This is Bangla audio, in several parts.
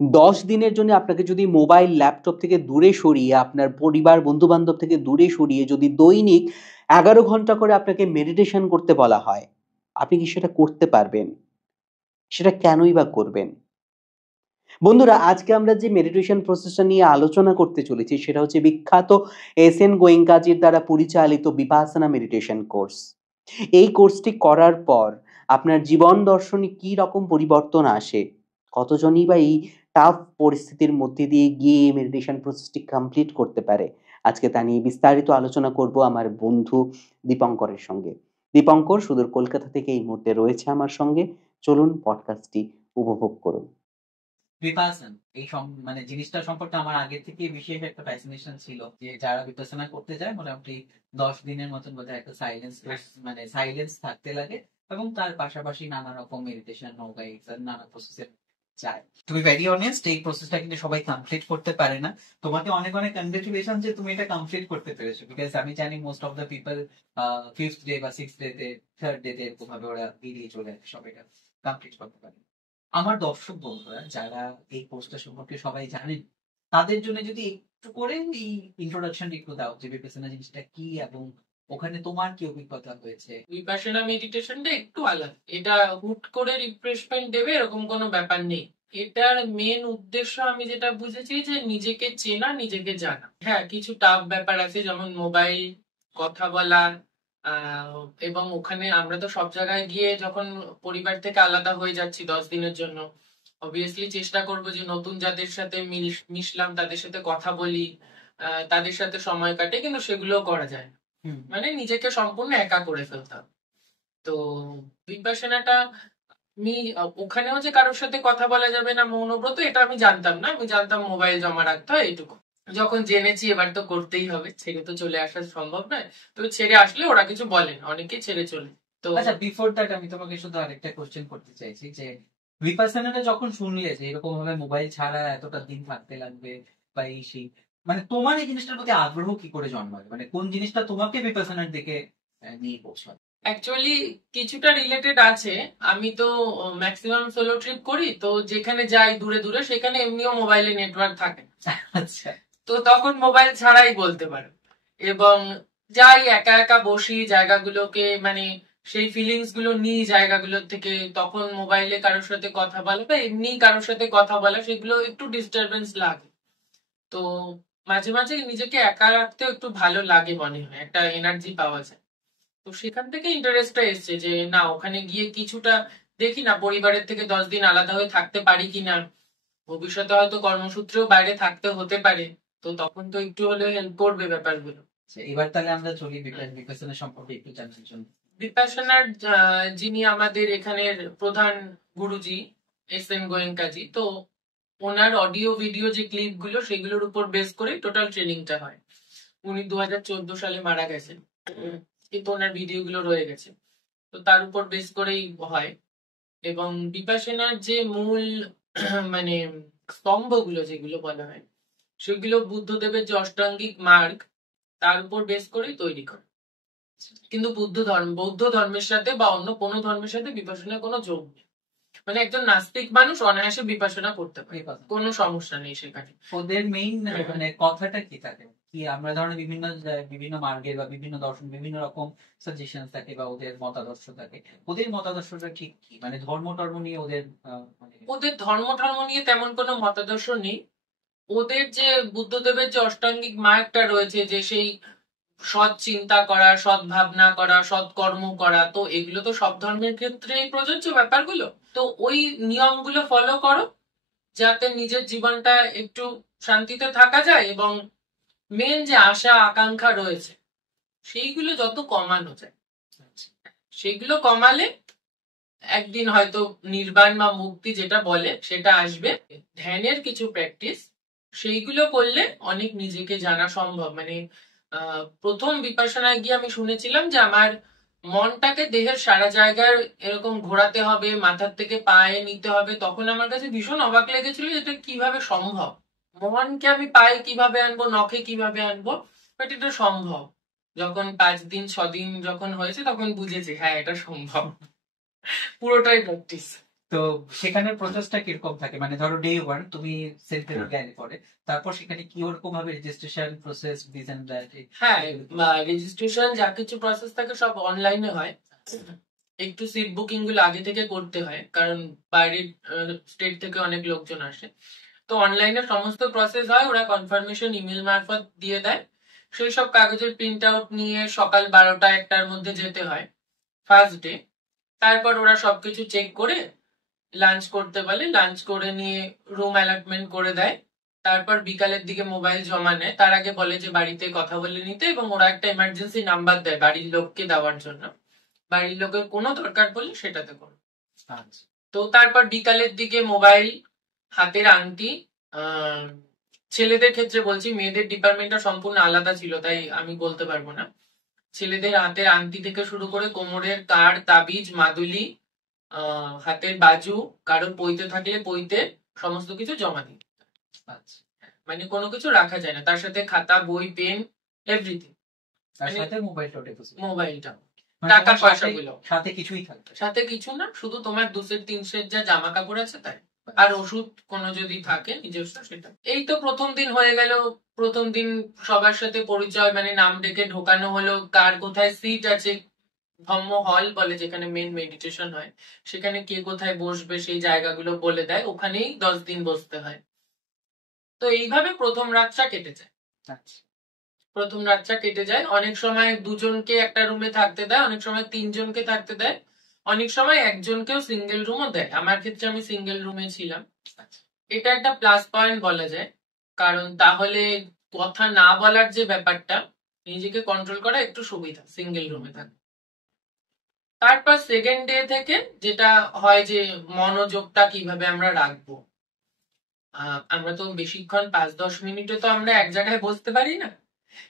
10 দিনের জন্য আপনাকে যদি মোবাইল, ল্যাপটপ থেকে দূরে সরিয়ে, আপনার পরিবার, বন্ধু-বান্ধব থেকে দূরে সরিয়ে যদি দৈনিক ১১ ঘন্টা করে আপনাকে মেডিটেশন করতে বলা হয়, আপনি কি সেটা করতে পারবেন? সেটা কেনই বা করবেন? বন্ধুরা, আজকে আমরা যে মেডিটেশন প্রসেসটা নিয়ে আলোচনা করতে চলেছি সেটা হচ্ছে বিখ্যাত এস.এন. গোয়েঙ্কাজির দ্বারা পরিচালিত বিপাসনা মেডিটেশন কোর্স। এই কোর্সটি করার পর আপনার জীবন দর্শনে কি রকম পরিবর্তন আসে? কতজনই বা এই টাফ পরিস্থিতির মধ্যে দিয়ে গিয়ে এই মেডিটেশন প্রসেসটি কমপ্লিট করতে পারে? আজকে তা নিয়ে বিস্তারিত আলোচনা করব আমার বন্ধু দীপঙ্করের সঙ্গে। দীপঙ্কর সুদূর কলকাতা থেকে এই মুহূর্তে রয়েছে আমার সঙ্গে। চলুন পডকাস্টটি উপভোগ করুন। বিপাসনা মানে জিনিসটা সম্পর্কে আমার আগে থেকে বিশেষ একটা ফ্যাসিনেশন ছিল যে যারা বিপাসনা করতে যায় মোটামুটি 10 দিনের মতন বোধহয় একটা সাইলেন্স থাকতে লাগে এবং তার পাশাপাশি নানা রকম মেডিটেশন হোগা নানা প্রসেসে যায়। টু বি ভেরি অনেস্ট, এই প্রসেসটা কিন্তু সবাই কমপ্লিট করতে পারে না। তোমাকে অনেক অনেক কনগ্রেচুলেশন যে তুমি এটা কমপ্লিট করতে পেরেছো, বিকজ আমি জানি most of the people 5th day বা 6th ডে তে 3rd ডে তে এরকম ভাবে ওরা বেরিয়ে চলে আসে, সব এটা কমপ্লিট করতে পারে। আমার দর্শক বন্ধুরা যারা এই কোর্সটা সম্পর্কে সবাই জানেন, তাদের জন্য যদি একটু করে এই ইন্ট্রোডাকশন একটু দাও যে বিপাসনা জিনিসটা কি এবং ওখানে তোমার কি অভিজ্ঞতা হয়েছে। বিপাসনা মেডিটেশনটা একটু আলাদা। এটা হুট করে রিফ্রেশমেন্ট দেবে এরকম কোনো ব্যাপার নেই। এটার মেন উদ্দেশ্য আমি যেটা বুঝেছি যে নিজেকে চেনা, নিজেকে জানা। হ্যাঁ, কিছু টাফ ব্যাপার আছে, যেমন মোবাইল, কথা বলা, এবং ওখানে আমরা তো সব জায়গায় গিয়ে যখন পরিবার থেকে আলাদা হয়ে যাচ্ছি 10 দিনের জন্য, অবভিয়াসলি চেষ্টা করবো যে নতুন যাদের সাথে মিশলাম তাদের সাথে কথা বলি, তাদের সাথে সময় কাটে, কিন্তু সেগুলোও করা যায় না। মানে নিজেকে সম্পূর্ণ একা করে ফেলতাম। তো বিপাশনাটা আমি ওখানেও যে কারোর সাথে কথা বলা যাবে না, মৌনব্রত, এটা আমি জানতাম না। আমি জানতাম মোবাইল জমা রাখতে হয়, এইটুকু। যখন জেনেছি এবার তো করতেই হবে, ছেড়ে তো চলে আসা সম্ভব নয়। তো ছেড়ে আসলে ওরা কিছু বলেন, অনেকেই ছেড়ে চলে। তো আচ্ছা, বিফোর দ্যাট আমি তোমাকে শুধু আরেকটা কোশ্চেন করতে চাইছি যে বিপাসনাটা যখন শুনলে যে এরকম ভাবে মোবাইল ছাড়া এতটা দিন থাকতে লাগবে বা এই সেই, মানে তোমার এই জিনিসটার প্রতি আগ্রহ কি করে জন্মাবে? মানে কোন জিনিসটা তোমাকে বিপাসনার দিকে নিয়ে পৌঁছায়? অ্যাকচুয়ালি কিছুটা রিলেটেড আছে। আমি তো ম্যাক্সিমাম সোলো ট্রিপ করি, তো যেখানে যাই দূরে দূরে সেখানে এমনিও মোবাইলে নেটওয়ার্ক থাকে। আচ্ছা, তো তখন মোবাইল ছাড়াই বলতে পারো, এবং যাই একা একা বসি জায়গাগুলোকে, মানে সেই ফিলিংস গুলো নিই জায়গাগুলোর থেকে, তখন মোবাইলে কারোর সাথে কথা বলা বা এমনি কারোর সাথে কথা বলা, সেগুলো একটু ডিস্টারবেন্স লাগে। তো মাঝে মাঝে নিজেকে একা রাখতে একটু ভালো লাগে, মনে হয় একটা এনার্জি পাওয়া যায়। তো সেখান থেকে ইন্টারেস্টটা এসছে যে না, ওখানে গিয়ে কিছুটা দেখি না পরিবারের থেকে 10 দিন আলাদা হয়ে থাকতে পারি কিনা। ভবিষ্যতে হয়তো কর্মসূত্রেও বাইরে থাকতে হতে পারে, তো তখন তো একটু হলে হেল্প করবে ব্যাপারগুলো। এবার তাহলে আমরা চলি বিপাসনা সম্পর্কে একটু জানার জন্য। বিপাশনার যিনি আমাদের এখানের প্রধান গুরুজি, এস.এন. গোয়েঙ্কাজি, তো ওনার অডিও ভিডিও যে ক্লিপ গুলো সেগুলোর উপর বেস করে টোটাল ট্রেনিংটা হয়। উনি 2014 সালে মারা গেছেন, কিন্তু ওনার ভিডিও গুলো রয়ে গেছে, তো তার উপর বেস করেই হয়। এবং বিপাশনার যে মূল মানে স্তম্ভগুলো যেগুলো বলা হয়, সেগুলো বুদ্ধদেবের যে অষ্টাঙ্গিক মার্গ, তার উপর বেস করেই তৈরি করে। কিন্তু বৌদ্ধ ধর্মের সাথে বা অন্য কোনো ধর্মের সাথে বিপাশনার কোনো যোগ নেই। মানে একজন নাস্তিক মানুষ অনায়াসে বিপাশনা করতে পারে, কোনো সমস্যা নেই সেখানে। ওদের মেইন মানে কথাটা কি থাকে? কি আমরা ধরেন বিভিন্ন মার্গের বা বিভিন্ন দর্শন বিভিন্ন রকম সাজেশন থাকে বা ওদের মতাদর্শ থাকে, ওদের মতাদর্শটা ঠিক কি? মানে ধর্ম টর্ম নিয়ে ওদের ওদের ধর্ম নিয়ে তেমন কোনো মতাদর্শ নেই। ওদের যে বুদ্ধদেবের যে অষ্টাঙ্গিক মার্গটা রয়েছে, যে সেই সৎ চিন্তা করা, সৎ ভাবনা করা, সৎ কর্ম করা, তো এগুলো তো সব ধর্মের ক্ষেত্রে প্রযোজ্য ব্যাপারগুলো। তো ওই নিয়মগুলো ফলো করো যাতে নিজের জীবনটা একটু শান্তিতে থাকা যায়, এবং মেন যে আশা আকাঙ্ক্ষা রয়েছে সেইগুলো যত কমানো যায়, সেগুলো কমালে একদিন হয়তো নির্বাণ বা মুক্তি যেটা বলে সেটা আসবে। ধ্যানের কিছু প্র্যাকটিস, সেইগুলো করলে অনেক নিজেকে জানা সম্ভব। মানে প্রথম বিপাশনায় গিয়ে আমি শুনেছিলাম যে আমার মনটাকে দেহের সারা জায়গায় এরকম ঘোরাতে হবে, মাথার থেকে পায়ে নিতে হবে। তখন আমার কাছে ভীষণ অবাক লেগেছিল এটা কিভাবে সম্ভব, মনকে আমি পায়ে কিভাবে আনবো, নখে কিভাবে আনবো, বাট এটা সম্ভব। যখন 5 দিন 6 দিন যখন হয়েছে তখন বুঝেছি হ্যাঁ এটা সম্ভব। পুরোটাই প্র্যাকটিস। তো সেখানে প্রসেসটা কিরকম থাকে, মানে ধরো ডে 1 তুমি সেন্টারে গেলে পরে তারপর সেখানে কি ওরকম ভাবে registration process this and that? হ্যাঁ, রেজিস্ট্রেশন যা কিছু প্রসেস থাকে সব অনলাইনে হয়। একটু সিট বুকিং গুলো আগে থেকে করতে হয়, কারণ বাইরের স্টেট থেকে অনেক লোকজন আসে। তো অনলাইনে সমস্ত প্রসেস হয়, ওরা কনফার্মেশন ইমেল মারফত দিয়ে দেয়। সেই সব কাগজের প্রিন্ট আউট নিয়ে সকাল 12টা-1টার মধ্যে যেতে হয় ফার্স্ট ডে। তারপর ওরা সবকিছু চেক করে লাঞ্চ করতে বলে, লাঞ্চ করে নিয়ে রুম অ্যালটমেন্ট করে দেয়। তারপর বিকালের দিকে মোবাইল জমা নেয়, তার আগে বলে যে বাড়িতে কথা বলে নিতে, এবং ওরা একটা এমার্জেন্সি নাম্বার দেয় বাড়ির লোককে দেওয়ার জন্য। বাড়ির লোকের কোনো দরকার পড়লে সেটাতে করো। আচ্ছা তো তারপর বিকালের দিকে মোবাইল, হাতের আংটি, ছেলেদের ক্ষেত্রে বলছি, মেয়েদের ডিপার্টমেন্টটা সম্পূর্ণ আলাদা ছিল তাই আমি বলতে পারবো না। ছেলেদের হাতের আংটি থেকে শুরু করে কোমরের কাড়, তাবিজ, মাদুলি, হাতের বাজু, কারোর পইতে থাকলে পইতে, সমস্ত কিছু জমা দিই। আচ্ছা, মানে কোনো কিছু রাখা যায় না, তার সাথে খাতা, বই, পেন, এভরিথিং। তার সাথে মোবাইলটা মোবাইলটা, মানে টাকা তোমার পয়সা সাথে- গুলো সাথে কিছুই থাকবে? সাথে কিছু না, শুধু তোমার 2 সেট 3 সেট যা জামা কাপড় আছে তাই, আর ওষুধ কোনো যদি থাকে নিজস্ব সেটা। এই তো প্রথম দিন হয়ে গেল। প্রথম দিন সবার সাথে পরিচয়, মানে নাম ডেকে ঢোকানো হলো, কার কোথায় সিট আছে, ধম্ম হল বলে যেখানে মেন মেডিটেশন হয়, সেখানে কে কোথায় বসবে সেই জায়গাগুলো বলে দেয়, ওখানেই 10 দিন বসতে হয়। তো এইভাবে প্রথম রাতটা কেটে যায়। আচ্ছা প্রথম রাতটা কেটে যায়। অনেক সময় 2জনকে একটা রুমে থাকতে দেয়, অনেক সময় 3জনকে থাকতে দেয়, অনেক সময় একজনকেও সিঙ্গেল রুমও দেয়। আমার ক্ষেত্রে আমি সিঙ্গেল রুমে ছিলাম। এটা একটা প্লাস পয়েন্ট বলা যায়, কারণ তাহলে কথা না বলার যে ব্যাপারটা, নিজেকে কন্ট্রোল করা একটু সুবিধা সিঙ্গেল রুমে থাকে। তারপর সেকেন্ড ডে থেকে যেটা হয় যে মনোযোগটা কিভাবে আমরা রাখবো। আমরা তো বেশিক্ষণ 5-10 মিনিটে তো আমরা এক জায়গায় বসতে পারি না,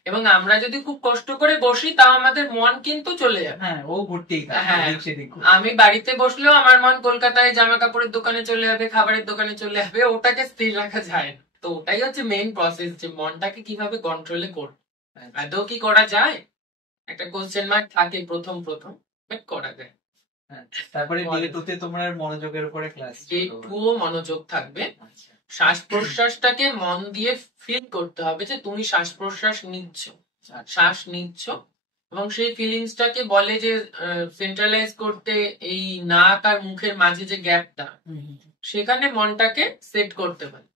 এবং আমরা যদি খুব কষ্ট করে বসি তাও আমাদের মন কিন্তু চলে যাবে। হ্যাঁ, ও ঘুরতেই থাকে, হ্যাঁ, এদিক সেদিক ঘুরে। আমি বাড়িতে বসলেও আমার মন কলকাতায় জামা কাপড়ের দোকানে চলে যাবে, খাবারের দোকানে চলে যাবে, ওটাকে স্থির রাখা যায় না। তো ওটাই হচ্ছে মেইন প্রসেস, যে মনটাকে কিভাবে কন্ট্রোলে করব। আদৌ কি করা যায়, একটা কোশ্চেন মার্ক থাকে প্রথম প্রথম, বাট করা যায়। হ্যাঁ, তারপরে ডে 2 তে তোমার মনোযোগের উপরে ক্লাস। ডে 2 মনোযোগ থাকবে। শ্বাস প্রশ্বাসটাকে মন দিয়ে ফিল করতে হবে যে তুমি শ্বাস প্রশ্বাস নিচ্ছ, শ্বাস নিচ্ছ, এবং সেই ফিলিংসটাকে বলে যে সেন্ট্রালাইজ করতে এই নাক আর মুখের মাঝে যে গ্যাপটা, সেখানে মনটাকে সেট করতে পারে।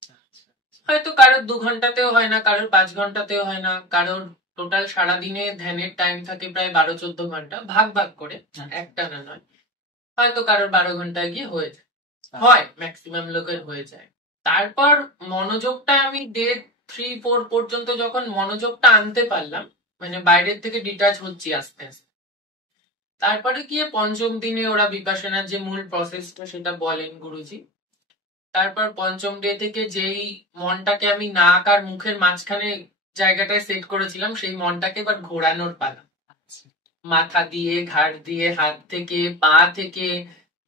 হয়তো কারোর 2 ঘন্টাতেও হয় না, কারোর 5 ঘন্টাতেও হয় না, কারোর টোটাল সারাদিনে ধ্যানের টাইম থাকে প্রায় 12-14 ঘন্টা, ভাগ ভাগ করে, একটানা নয়। হয়তো কারোর 12 ঘন্টায় গিয়ে হয়ে যায়, হয় ম্যাক্সিমাম লোকের হয়ে যায়। তারপর মনোযোগটা আমি ডে 3-4 পর্যন্ত যখন মনোযোগটা আনতে পারলাম, মানে বাইরের থেকে ডিটাচ হচ্ছি আস্তে আস্তে, তারপরে গিয়ে 5ম দিনে ওরা বিপাশনার যে মূল প্রসেসটা সেটা বলেন গুরুজি। তারপর 5ম ডে থেকে যেই মনটাকে আমি নাক আর মুখের মাঝখানে জায়গাটায় সেট করেছিলাম, সেই মনটাকে এবার ঘোরানোর পালা। মাথা দিয়ে, ঘাড় দিয়ে, হাত থেকে, পা থেকে,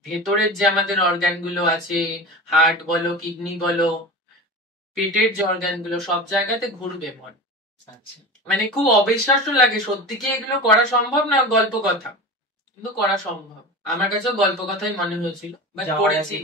ভেতরের যে আমাদের অর্গান গুলো আছে, হার্ট বলো, কিডনি বলো, পেটের যে অর্গান গুলো, সব জায়গাতে ঘুরবে মন। আচ্ছা, মানে খুব অবিশ্বাস্য লাগে, সত্যি কি এগুলো করা সম্ভব না গল্প কথা, কিন্তু করা সম্ভব। আমার কাছেও গল্প কথাই মনে হয়েছিল, বাট করেছি।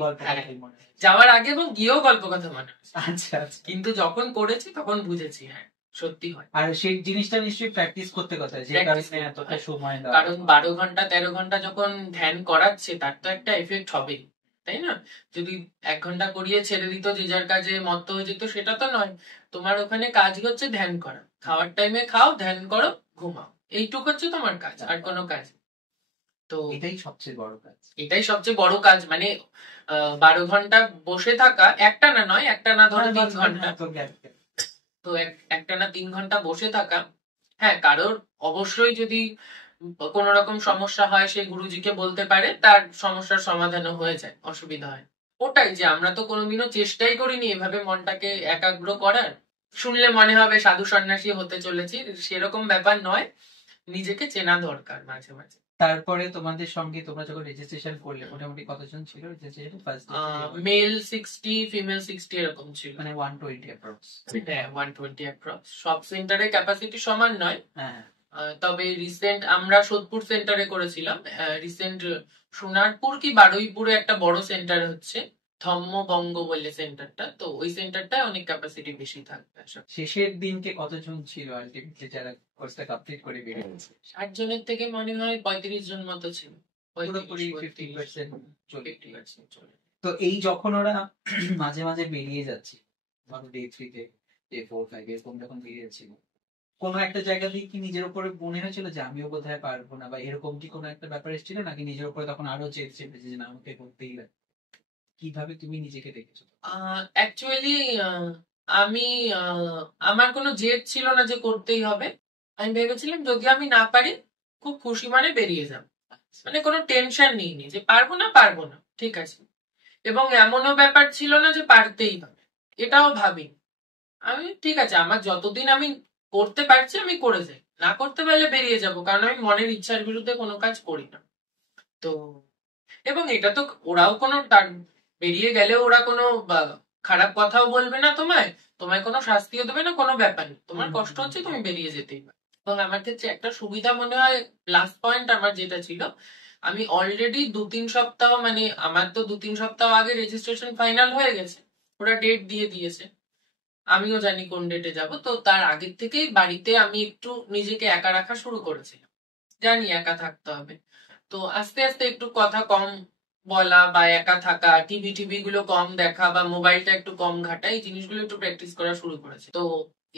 যাওয়ার আগে এবং গিয়েও গল্প কথা মনে হয়েছে। আচ্ছা আচ্ছা, কিন্তু যখন করেছি তখন বুঝেছি হ্যাঁ সত্যি হয়। আর সেই জিনিসটা নিশ্চয়ই প্র্যাকটিস করতে কথা, যে কারণে এতটা সময় দেওয়া। কারণ 12 ঘন্টা 13 ঘন্টা যখন ধ্যান করাচ্ছে, তার তো একটা এফেক্ট হবেই, তাই না? যদি 1 ঘন্টা করিয়ে ছেড়ে দিত, যে যার কাজে মত্ত হয়ে যেত, সেটা তো নয়। তোমার ওখানে কাজ হচ্ছে ধ্যান করা, খাওয়ার টাইমে খাও, ধ্যান করো, ঘুমাও, এইটুকু হচ্ছে তোমার কাজ, আর কোনো কাজ। তো এটাই সবচেয়ে বড় কাজ। এটাই সবচেয়ে বড় কাজ, মানে 12 ঘন্টা বসে থাকা, একটা না নয়, একটা না ধরো 3 ঘন্টা, তো একটানা 3 ঘন্টা বসে থাকা। হ্যাঁ, কারোর অবশ্যই যদি কোন রকম সমস্যা হয়, সে গুরুজিকে বলতে পারে, তার সমস্যার সমাধানও হয়ে যায়, অসুবিধা হয়। ওটাই যে আমরা তো কোনোদিনও চেষ্টাই করিনি এভাবে মনটাকে একাগ্র করার। শুনলে মনে হবে সাধু সন্ন্যাসী হতে চলেছি, সেরকম ব্যাপার নয়, নিজেকে চেনা দরকার মাঝে মাঝে। তারপরে তোমাদের সঙ্গে তোমরা যখন রেজিস্ট্রেশন করলে, মোটামুটি কতজন ছিল registration first day? Male 60, female 60 এরকম ছিল, মানে 120 অ্যাপ্রক্স। হ্যাঁ 120 অ্যাপ্রক্স। সব সেন্টারে ক্যাপাসিটি সমান নয়, হ্যাঁ, তবে রিসেন্ট আমরা সোদপুর সেন্টারে করেছিলাম, রিসেন্ট সোনারপুর কি বারুইপুরে একটা বড় সেন্টার হচ্ছে ধম্মবঙ্গ বলে সেন্টারটা, তো ওই সেন্টারটায় অনেক ক্যাপাসিটি বেশি থাকবে। শেষের দিনকে কতজন ছিল আলটিমেটলি যারা কোর্সটা কমপ্লিট করে বেরিয়ে গেছে? 60 জনের থেকে মনে হয় 35 জন মতো ছিল। পুরোপুরি 50% চলে 50% চলে। তো এই যখন ওরা মাঝে মাঝে বেরিয়ে যাচ্ছে, ধরো ডে 3 তে, ডে 4, 5 এরকম যখন বেরিয়ে যাচ্ছিল, কোনো একটা জায়গা দিয়ে কি নিজের উপরে মনে হয়েছিল যে আমিও বোধহয় পারবো না, বা এরকম কি কোনো একটা ব্যাপার এসেছিল নাকি নিজের উপরে তখন আরো চেপেছে যে না আমাকে করতেই হবে? কিভাবে তুমি নিজেকে দেখেছো? অ্যাকচুয়ালি আমি আমার কোনো জেদ ছিল না যে করতেই হবে। আমি ভেবেছিলাম যদি আমি না পারি খুব খুশি মানে বেরিয়ে যাব, মানে কোনো টেনশন নিইনি যে পারবো না, ঠিক আছে। এবং এমনও ব্যাপার ছিল না যে পারতেই হবে, এটাও ভাবি। আমি ঠিক আছে, আমার যতদিন আমি করতে পারছি আমি করে যাই, না করতে পারলে বেরিয়ে যাব, কারণ আমি মনের ইচ্ছার বিরুদ্ধে কোনো কাজ করি না। তো এবং এটা তো ওরাও কোনো বেরিয়ে গেলে ওরা কোনো খারাপ কথাও বলবে না তোমায়, তোমায় কোনো শাস্তিও দেবে না, কোনো ব্যাপার নেই, তোমার কষ্ট হচ্ছে তুমি বেরিয়ে যেতেই পারো। এবং আমার ক্ষেত্রে একটা সুবিধা মনে হয়, প্লাস পয়েন্ট আমার যেটা ছিল, আমি অলরেডি 2-3 সপ্তাহ, মানে আমার তো 2-3 সপ্তাহ আগে রেজিস্ট্রেশন ফাইনাল হয়ে গেছে, ওরা ডেট দিয়ে দিয়েছে, আমিও জানি কোন ডেটে যাব। তো তার আগের থেকেই বাড়িতে আমি একটু নিজেকে একা রাখা শুরু করেছিলাম, জানি একা থাকতে হবে। তো আস্তে আস্তে একটু কথা কম বলা বা একা থাকা, টিভি গুলো কম দেখা বা মোবাইলটা একটু কম ঘাটা, এই জিনিসগুলো একটু প্র্যাকটিস করা শুরু করেছে। তো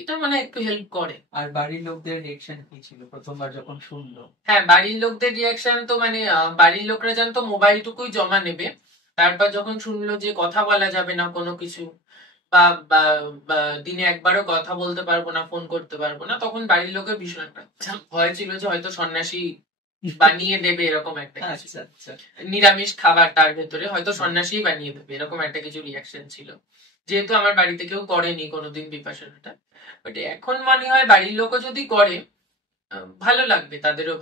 এটা মানে একটু হেল্প করে। আর বাড়ির লোকদের রিঅ্যাকশন কি ছিল প্রথমবার যখন শুনলো? হ্যাঁ, বাড়ির লোকদের রিয়াকশন তো মানে বাড়ির লোকরা জানতো মোবাইলটুকুই জমা নেবে, তারপর যখন শুনলো যে কথা বলা যাবে না কোনো কিছু, বা বা দিনে একবারও কথা বলতে পারবো না, ফোন করতে পারবো না, তখন বাড়ির লোকের ভীষণ একটা ভয় ছিল যে হয়তো সন্ন্যাসী বানিয়ে দেবে এরকম একটা কিছু। আচ্ছা আচ্ছা। নিরামিষ খাবার তার ভেতরে হয়তো সন্ন্যাসী বানিয়ে দেবে এরকম একটা কিছু রিয়াকশন ছিল, যেহেতু আমার বাড়িতে কেউ করেনি কোনোদিন বিপাশনাটা। বাট এখন মনে হয় বাড়ির লোকও যদি করে ভালো লাগবে, তাদেরও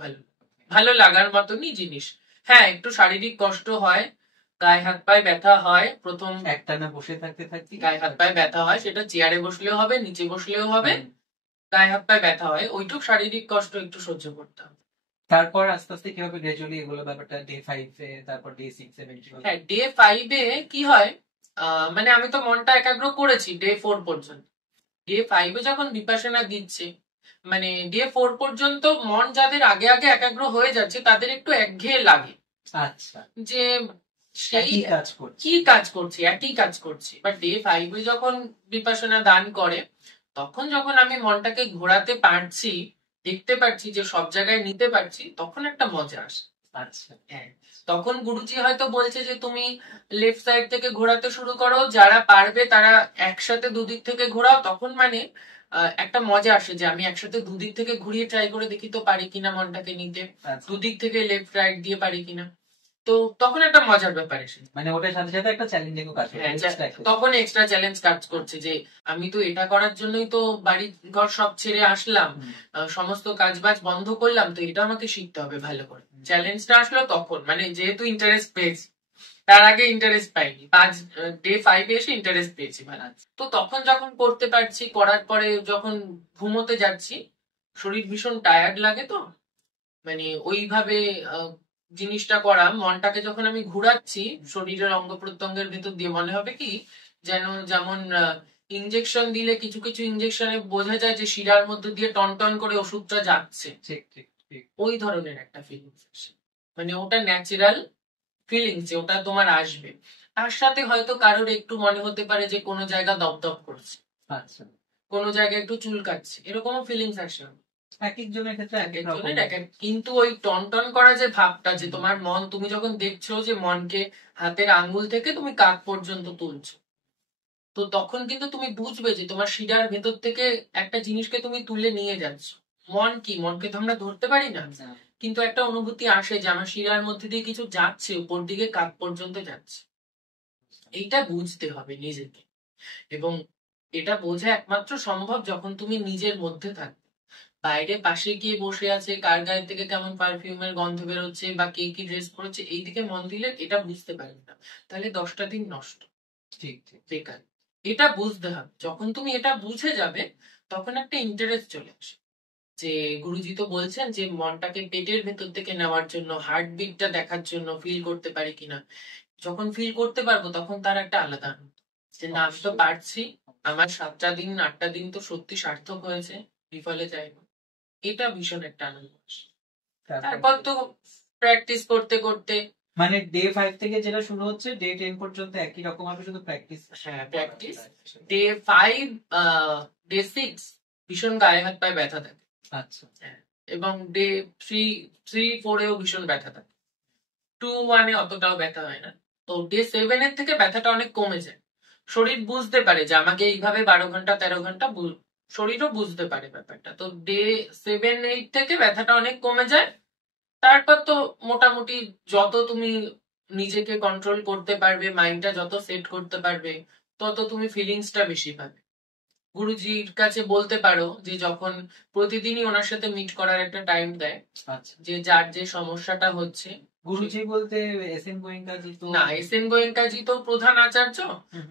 ভালো লাগার মতনই জিনিস। হ্যাঁ, একটু শারীরিক কষ্ট হয়, গায়ে হাত পায়ে ব্যথা হয়, প্রথম একটানা বসে থাকতে থাকতে গায়ে হাত পায়ে ব্যথা হয়, সেটা চেয়ারে বসলেও হবে, নিচে বসলেও হবে, গায়ে হাত পায়ে ব্যথা হয়, ওইটুক শারীরিক কষ্ট একটু সহ্য করতে হবে। তারপর আস্তে আস্তে কিভাবে গ্রাজুয়ালি এগুলো ব্যাপারটা ডে 5 এ, তারপর ডে 6 7 হ্যাঁ, ডে 5 এ কি হয়, মানে আমি তো মনটা একাগ্র করেছি ডে 4 পর্যন্ত। ডে 5 এ যখন বিপাশনা দিচ্ছে, মানে ডে 4 পর্যন্ত মন যাদের আগে আগে একাগ্র হয়ে যাচ্ছে তাদের একটু একঘেয়ে লাগে। আচ্ছা, যে সেই কি কাজ করছে, কি কাজ করছি, একই কাজ করছি। বাট ডে 5 এ যখন বিপাশনা দান করে, তখন যখন আমি মনটাকে ঘোরাতে পারছি, দেখতে পারছি যে সব জায়গায় নিতে পারছি, তখন একটা মজা আসে। আচ্ছা, হ্যাঁ, তখন গুরুজি হয়তো বলছে যে তুমি লেফট সাইড থেকে ঘোরাতে শুরু করো, যারা পারবে তারা একসাথে দুদিক থেকে ঘোরাও, তখন মানে একটা মজা আসে যে আমি একসাথে দুদিক থেকে ঘুরিয়ে ট্রাই করে দেখি তো পারি কিনা মনটাকে নিতে, আচ্ছা। দুদিক থেকে লেফট রাইট দিয়ে পারি কিনা। তো তখন একটা মজার ব্যাপার এসে, মানে ওটার সাথে সাথে একটা চ্যালেঞ্জিং কাজ করে, তখন এক্সট্রা চ্যালেঞ্জ কাজ করছে যে আমি তো এটা করার জন্যই তো বাড়ি ঘর সব ছেড়ে আসলাম, সমস্ত কাজ বাজ বন্ধ করলাম, তো এটা আমাকে শিখতে হবে ভালো করে। চ্যালেঞ্জটা আসলো তখন, মানে যেহেতু ইন্টারেস্ট পেয়েছি, তার আগে ইন্টারেস্ট পাইনি, ডে 5 এ এসে ইন্টারেস্ট পেয়েছি ভালো। তো তখন যখন করতে পারছি, করার পরে যখন ঘুমোতে যাচ্ছি, শরীর ভীষণ টায়ার্ড লাগে, তো মানে ওইভাবে জিনিসটা করা, মনটাকে যখন আমি ঘুরাচ্ছি শরীরের অঙ্গ প্রত্যঙ্গের ভেতর দিয়ে, মনে হবে কি যেন যেমন ইনজেকশন দিলে কিছু কিছু ইনজেকশনে বোঝা যায় যে শিরার মধ্যে দিয়ে টন টন করে ওষুধটা যাচ্ছে, ওই ধরনের একটা ফিলিংস আসে। মানে ওটা ন্যাচারাল ফিলিংস, ওটা তোমার আসবে। তার সাথে হয়তো কারোর একটু মনে হতে পারে যে কোনো জায়গা দপদপ করছে, আচ্ছা, কোনো জায়গায় একটু চুলকাচ্ছে, এরকমও ফিলিংস আসে। এক একজনের ক্ষেত্রে এক এক রকম। কিন্তু ওই টন করা যে ভাবটা, যে তোমার মন, তুমি যখন দেখছো যে মনকে হাতের আঙ্গুল থেকে তুমি কাঁধ পর্যন্ত তুলছো, তো তখন কিন্তু তুমি বুঝবে যে তোমার শিরার ভেতর থেকে একটা জিনিসকে তুমি তুলে নিয়ে যাচ্ছ। মন কি, মনকে তো আমরা ধরতে পারি না, কিন্তু একটা অনুভূতি আসে যে আমার শিরার মধ্যে দিয়ে কিছু যাচ্ছে, উপর দিকে কাঁধ পর্যন্ত যাচ্ছে। এইটা বুঝতে হবে নিজেকে, এবং এটা বোঝা একমাত্র সম্ভব যখন তুমি নিজের মধ্যে থাকবে। বাইরে পাশে গিয়ে বসে আছে, কার গায়ে থেকে কেমন পারফিউমের গন্ধ বেরোচ্ছে বা কে কি ড্রেস পরেছে, এইদিকে মন দিলে এটা বুঝতে পারবে না, তাহলে 10টা দিন নষ্ট, ঠিক ঠিক বেকার। এটা বুঝতে হবে, যখন তুমি এটা বুঝে যাবে তখন একটা ইন্টারেস্ট চলে আসে। যে গুরুজি তো বলছেন যে মনটাকে পেটের ভেতর থেকে নেওয়ার জন্য, হার্টবিটটা দেখার জন্য, ফিল করতে পারি কিনা। যখন ফিল করতে পারবো তখন তার একটা আলাদা আনন্দ, যে না আমি তো পারছি, আমার 7টা দিন 8টা দিন তো সত্যি সার্থক হয়েছে, বিফলে যায়নি। এটা ভীষণ একটা আনন্দ আসে। তারপর তো প্র্যাকটিস করতে করতে, মানে ডে 5 থেকে যেটা শুরু হচ্ছে ডে 10 পর্যন্ত একই রকম ভাবে শুধু প্র্যাকটিস। হ্যাঁ প্র্যাকটিস। ডে 5 ডে 6 ভীষণ গায়ে হাত পায়ে ব্যথা থাকে। আচ্ছা। এবং ডে 3-4-এও ভীষণ ব্যথা থাকে। 2-1-এ অতটাও ব্যথা হয় না। তো ডে 7-এর থেকে ব্যথাটা অনেক কমে যায়। শরীর বুঝতে পারে যে আমাকে এইভাবে 12 ঘন্টা 13 ঘন্টা শরীরও বুঝতে পারে ব্যাপারটা। তো ডে 7-8 থেকে ব্যথাটা অনেক কমে যায়। তারপর তো মোটামুটি যত তুমি নিজেকে কন্ট্রোল করতে পারবে, মাইন্ডটা যত সেট করতে পারবে, তত তুমি ফিলিংসটা বেশি পাবে। গুরুজির কাছে বলতে পারো যে যখন প্রতিদিনই ওনার সাথে মিট করার একটা টাইম দেয়, আচ্ছা। যে যার যে সমস্যাটা হচ্ছে। গুরুজি বলতে এসএন গোয়েঙ্কাজি তো না, এসএন গোয়েঙ্কাজি তো প্রধান আচার্য,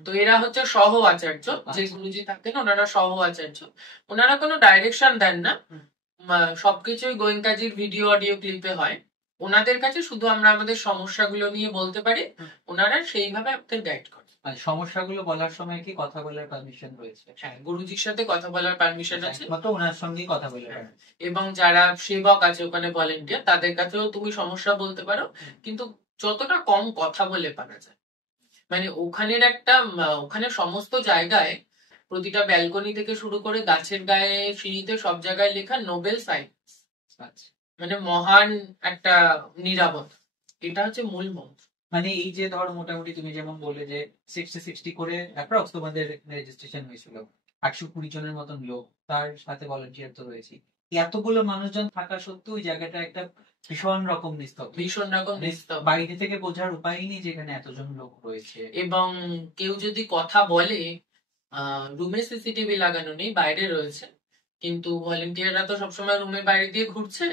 তো এরা হচ্ছে সহ আচার্য। যে গুরুজি থাকেন ওনারা সহ আচার্য। ওনারা কোনো ডাইরেকশন দেন না, সবকিছুই গোয়েঙ্কাজির ভিডিও অডিও ক্লিপে হয়। ওনাদের কাছে শুধু আমরা আমাদের সমস্যাগুলো নিয়ে বলতে পারি, ওনারা সেইভাবে আমাদের গাইড করে। সমস্যাগুলো বলার সময় কি কথা বলার পারমিশন রয়েছে? হ্যাঁ, গুরুজির সাথে কথা বলার পারমিশন আছে, একমাত্র ওনার সঙ্গেই কথা বলে পারেন। এবং যারা সেবক আছে ওখানে ভলেন্টিয়ার, তাদের কাছেও তুমি সমস্যা বলতে পারো, কিন্তু যতটা কম কথা বলে পারা যায়। মানে ওখানে সমস্ত জায়গায়, প্রতিটা ব্যালকনি থেকে শুরু করে গাছের গায়ে, সিঁড়িতে, সব জায়গায় লেখা নোবেল সাইলেন্স। মানে মহান একটা নিরাপত্তা, এটা হচ্ছে মূল মন্ত্র। মানে এই যে ধরো মোটামুটি তুমি যেমন বললে যে 60 করে অ্যাপ্রক্স তোমাদের রেজিস্ট্রেশন হয়েছিল, 120 জনের মতন লোক, তার সাথে ভলান্টিয়ার তো রয়েছে। এতগুলো মানুষজন থাকা সত্ত্বেও ওই জায়গাটা একটা ভীষণ রকম নিস্তব্ধ, ভীষণ রকম নিস্তব্ধ। বাইরে থেকে বোঝার উপায় নেই যেখানে এতজন লোক রয়েছে। এবং কেউ যদি কথা বলে, রুমে সিসিটিভি লাগানো নেই, বাইরে রয়েছে, কিন্তু ভলেন্টিয়াররা তো সবসময় রুমের বাইরে দিয়ে ঘুরছে,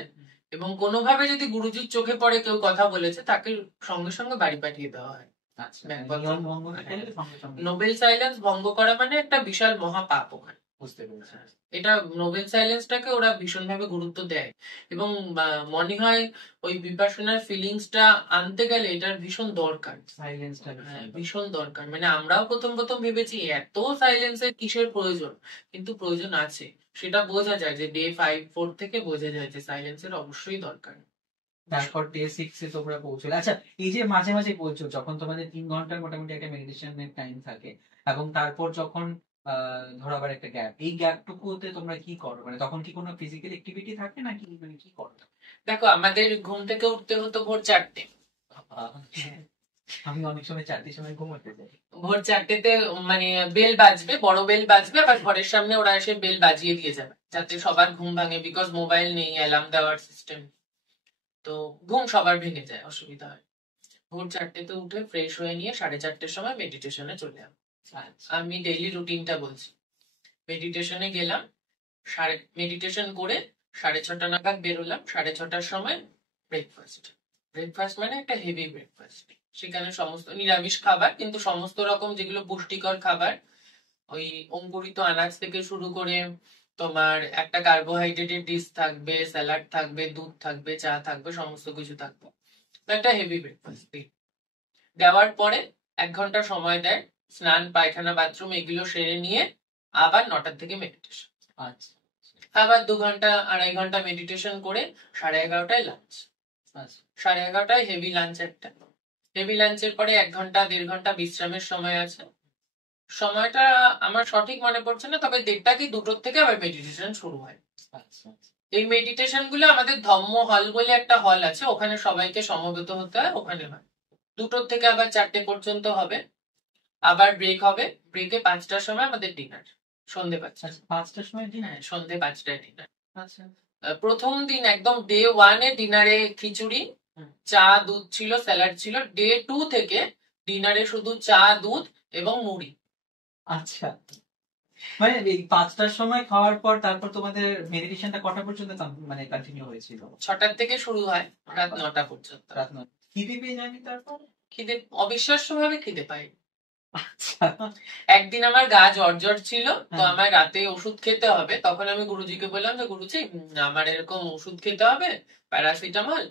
এবং কোনোভাবে যদি গুরুজির চোখে পড়ে কেউ কথা বলেছে, তাকে সঙ্গে সঙ্গে বাড়ি পাঠিয়ে দেওয়া হয়। নোবেল সাইলেন্স ভঙ্গ করা মানে একটা বিশাল মহাপাপ ওখানে। বুঝতে পেরেছি। এটা নোবেল সাইলেন্সটাকে ওরা ভীষণভাবে গুরুত্ব দেয়, এবং মনে হয় ওই বিপাশনার ফিলিংসটা আনতে গেলে এটার ভীষণ দরকার। সাইলেন্সটা ভীষণ দরকার। মানে আমরাও প্রথম ভেবেছি এত সাইলেন্সের কিসের প্রয়োজন, কিন্তু প্রয়োজন আছে। সেটা বোঝা যায় যে ডে 5-4 থেকে বোঝা যায় যে সাইলেন্সের অবশ্যই দরকার। তারপর ডে 6-এ তোমরা পৌঁছলে। আচ্ছা, এই যে মাঝে মাঝে বলছো যখন তোমাদের 3 ঘন্টার মোটামুটি একটা মেডিটেশনের টাইম থাকে, এবং তারপর যখন ধরো আবার একটা গ্যাপ, এই গ্যাপটুকুতে তোমরা কি করো? মানে তখন কি কোনো ফিজিক্যাল অ্যাক্টিভিটি থাকে নাকি, মানে কি করো? দেখো, আমাদের ঘুম থেকে উঠতে হতো ভোর 4টে। আমি অনেক সময় 4টের সময় ঘুমোতে যাই। ভোর 4টেতে মানে বেল বাজবে, বড় বেল বাজবে, আবার ঘরের সামনে ওরা এসে বেল বাজিয়ে দিয়ে যাবে, যাতে সবার ঘুম ভাঙে। বিকজ মোবাইল নেই, অ্যালার্ম দেওয়ার সিস্টেম, তো ঘুম সবার ভেঙে যায়, অসুবিধা হয়। ভোর 4টেতে উঠে ফ্রেশ হয়ে নিয়ে 4:30-র সময় মেডিটেশনে চলে যাবো। আমি ডেইলি রুটিনটা বলছি। মেডিটেশনে গেলাম, মেডিটেশন করে 6:30 নাগাদ বেরোলাম। 6:30টার সময় ব্রেকফাস্ট। ব্রেকফাস্ট মানে একটা হেভি ব্রেকফাস্ট। সেখানে সমস্ত নিরামিষ খাবার, কিন্তু সমস্ত রকম যেগুলো পুষ্টিকর খাবার, ওই অঙ্কুরিত আনাজ থেকে শুরু করে তোমার একটা কার্বোহাইড্রেটের ডিশ থাকবে, স্যালাড থাকবে, দুধ থাকবে, চা থাকবে, সমস্ত কিছু থাকবে। একটা হেভি ব্রেকফাস্ট দেওয়ার পরে 1 ঘন্টা সময় দেয়, স্নান, পায়খানা, বাথরুম এগুলো সেরে নিয়ে আবার 9টা থেকে মেডিটেশন। আচ্ছা। আবার 2 ঘন্টা 2.5 ঘন্টা মেডিটেশন করে 11:30টায় লাঞ্চ। 11:30টায় হেভি লাঞ্চ একটা। হেভি লাঞ্চের পরে 1 ঘন্টা 1.5 ঘন্টা বিশ্রামের সময় আছে। সময়টা আমার সঠিক মনে পড়ছে না, তবে 1:30 কি 2টোর থেকে আবার মেডিটেশন শুরু হয়। এই মেডিটেশন গুলো আমাদের ধম্ম হল বলে একটা হল আছে, ওখানে সবাইকে সমবেত হতে হয়, ওখানে হয়। 2টোর থেকে আবার 4টে পর্যন্ত হবে, আবার ব্রেক হবে। ব্রেকে 5টার সময় আমাদের ডিনার, সন্ধে 5টার সময় ডিনার। হ্যাঁ, সন্ধে 5টায় ডিনার। আচ্ছা। প্রথম দিন একদম ডে 1-এ ডিনারে খিচুড়ি, চা, দুধ ছিল, স্যালাড ছিল। ডে 2 থেকে ডিনারে শুধু চা, দুধ এবং মুড়ি। আচ্ছা, মানে এই 5টার সময় খাওয়ার পর তারপর তোমাদের মেডিটেশনটা কটা পর্যন্ত মানে কন্টিনিউ হয়েছিল? 6টার থেকে শুরু হয়, রাত 9টা পর্যন্ত। রাত 9। খিদে পেয়ে যায়নি তারপর? খিদে অবিশ্বাস্যভাবে খিদে পাই। আচ্ছা। একদিন আমার গা জ্বর ছিল, তো হ্যাঁ। আমার রাতে ওষুধ খেতে হবে। তখন আমি গুরুজিকে বললাম যে গুরুজি আমার এরকম ওষুধ খেতে হবে, প্যারাসিটামল,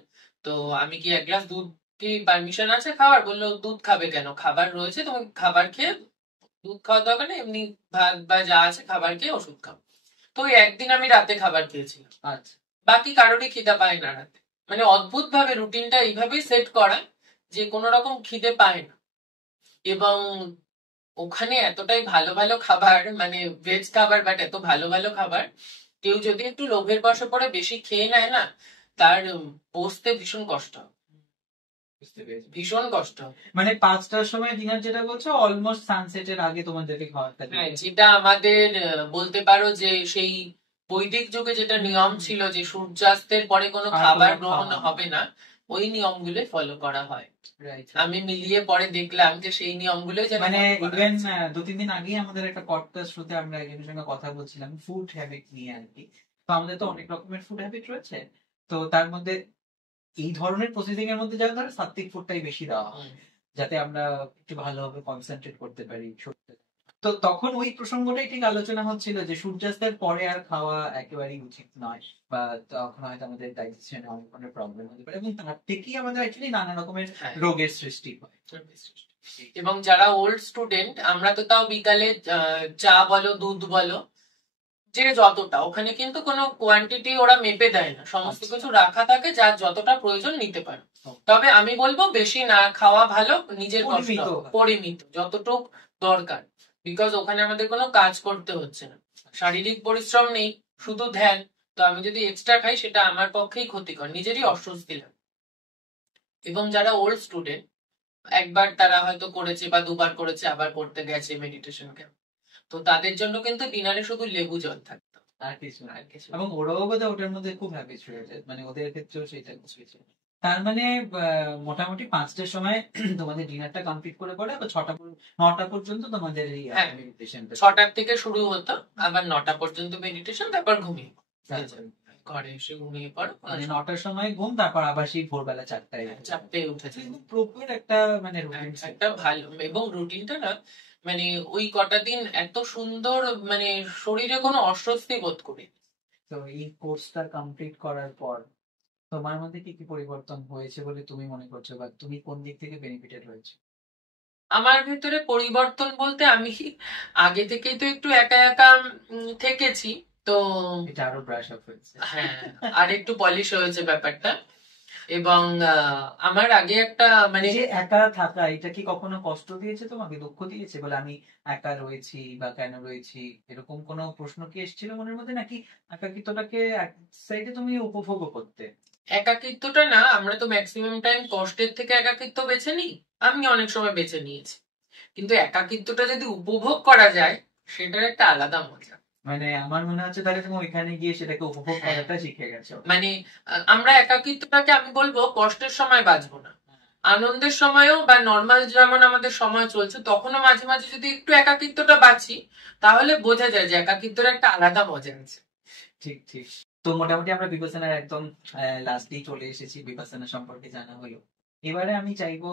তো আমি কি এক গ্লাস দুধ কি পারমিশন আছে খাওয়ার? বললো দুধ খাবে কেন, খাবার রয়েছে, তুমি খাবার খেয়ে, দুধ খাওয়ার দরকার নেই, এমনি ভাত বা যা আছে খাবার খেয়ে ওষুধ খাও। তো ওই একদিন আমি রাতে খাবার খেয়েছিলাম, আচ্ছা। বাকি কারোরই খিদা পায় না রাতে। মানে অদ্ভুত ভাবে রুটিনটা এইভাবেই সেট করা যে কোনো রকম খিদে পায় না। এবং ওখানে এতটাই ভালো ভালো খাবার, মানে ভেজ খাবার, বাট এত ভালো ভালো খাবার, কেউ যদি একটু লোভের বশে পড়ে বেশি খেয়ে নেয় না, তার বসতে ভীষণ কষ্ট হয়, বুঝতে পেরেছি। ভীষণ কষ্ট হয়। মানে 5টার সময় ডিনার যেটা বলছো, অলমোস্ট সানসেটের আগে তোমাদেরকে খাবারটা দিয়ে হ্যাঁ, দেয়। যেটা আমাদের বলতে পারো যে সেই বৈদিক যুগে যেটা নিয়ম ছিল যে সূর্যাস্তের পরে কোনো আর খাবার কোনো গ্রহণ খাওয়া হবে না, ওই নিয়মগুলো ফলো করা হয়। Right. আমি মিলিয়ে পরে দেখলাম যে সেই নিয়মগুলো যেন মানে follow করা ইভেন হচ্ছে। 2-3 দিন আগেই আমাদের একটা পডকাস্ট শুতে আমরা একজনের সঙ্গে কথা বলছিলাম ফুড হ্যাবিট নিয়ে আর কি। তো আমাদের তো অনেক রকমের ফুড হ্যাবিট রয়েছে, তো তার মধ্যে এই ধরনের প্রসেসিং এর মধ্যে যারা ধরো সাত্বিক ফুডটাই বেশি দেওয়া হয়, যাতে আমরা একটু ভালোভাবে কনসেন্ট্রেট করতে পারি সত্যি। তো তখন ওই প্রসঙ্গটাই ঠিক আলোচনা হচ্ছিল যে সূর্যাস্তের পরে আর খাওয়া একেবারেই উচিত নয়, বা তখন হয়তো আমাদের ডাইজেশনে অনেক ধরনের প্রবলেম হতে পারে, এবং তার থেকেই আমাদের অ্যাকচুয়ালি নানা রকমের হ্যাঁ। রোগের সৃষ্টি হয়। এবং যারা ওল্ড স্টুডেন্ট, আমরা তো তাও বিকালে চা বলো দুধ বলো যে যতটা, ওখানে কিন্তু কোনো কোয়ান্টিটি ওরা মেপে দেয় না, সমস্ত আচ্ছা। কিছু রাখা থাকে, যার যতটা প্রয়োজন নিতে পারে। তবে আমি বলবো বেশি না খাওয়া ভালো, নিজের কষ্ট পরিমিত। পরিমিত যতটুক দরকার, বিকজ ওখানে আমাদের কোনো কাজ করতে হচ্ছে না, শারীরিক পরিশ্রম নেই, শুধু ধ্যান। তো আমি যদি এক্সট্রা খাই সেটা আমার পক্ষেই ক্ষতিকর, নিজেরই অস্বস্তি লাগে। এবং যারা ওল্ড স্টুডেন্ট, একবার তারা হয়তো করেছে বা দুবার করেছে, আবার করতে গেছে মেডিটেশন ক্যাম্প, তো তাদের জন্য কিন্তু ডিনারে শুধু লেবু জল থাকতো, আর কিছু না। আর কিছু না। এবং ওরাও বোধহয় ওটার মধ্যে খুব হ্যাবিচুয়েটেড, মানে ওদের ক্ষেত্রেও সেটা হয়েছে। তার মানে মোটামুটি 5টার সময় তোমাদের ডিনারটা কমপ্লিট করে পরে আবার 9টা পর্যন্ত তোমাদের এই হ্যাঁ। মেডিটেশনটা। 6টার থেকে শুরু হতো, আবার 9টা পর্যন্ত মেডিটেশন, তারপর ঘুমিয়ে পড়ো। ঘরে এসে ঘুমিয়ে পড়ো, মানে 9টার সময় ঘুম, তারপর আবার সেই ভোরবেলা 4টায়। 4টায় উঠেছে। কিন্তু প্রপার একটা মানে রুটিন একটা ভালো, এবং রুটিনটা না মানে ওই কটা দিন এত সুন্দর, মানে শরীরে কোনো অস্বস্তি বোধ করি। তো এই কোর্সটা কমপ্লিট করার পর তোমার মধ্যে কি কি পরিবর্তন হয়েছে বলে তুমি মনে করছো, বা তুমি কোন দিক থেকে বেনিফিটেড হয়েছে? আমার ভিতরে পরিবর্তন বলতে, আমি আগে থেকেই তো একটু একা একা থেকেছি, তো এটা আরো ব্রাশ আপ হয়েছে। হ্যাঁ, আর একটু পলিশ হয়েছে ব্যাপারটা। এবং আমার আগে একটা মানে যে একা থাকা, এটা কি কখনো কষ্ট দিয়েছে তোমাকে, দুঃখ দিয়েছে বলে আমি একা রয়েছি বা কেন রয়েছি, এরকম কোনো প্রশ্ন কি এসেছিল মনের মধ্যে, নাকি একাকিত্বটাকে এক সাইডে তুমি উপভোগও করতে? একাকিত্বটা না, আমরা তো ম্যাক্সিমাম টাইম কষ্টের থেকে একাকিত্ব বেছে নিই, আমি অনেক সময় বেছে নিয়েছি, কিন্তু একাকিত্বটা যদি উপভোগ করা যায় সেটার একটা আলাদা মজা। মানে আমার মনে হচ্ছে তাহলে তুমি ওইখানে গিয়ে সেটাকে উপভোগ করাটা শিখে গেছো। মানে আমরা একাকিত্বটাকে আমি বলবো কষ্টের সময় বাঁচবো না, আনন্দের সময়ও বা নর্মাল যেমন আমাদের সময় চলছে তখনও মাঝে মাঝে যদি একটু একাকিত্বটা বাঁচি, তাহলে বোঝা যায় যে একাকিত্বর একটা আলাদা মজা আছে। ঠিক ঠিক। তো মোটামুটি আমরা বিপাশানার একদম লাস্টেই চলে এসেছি, বিপাশানা সম্পর্কে জানা হলো। এবারে আমি চাইবো,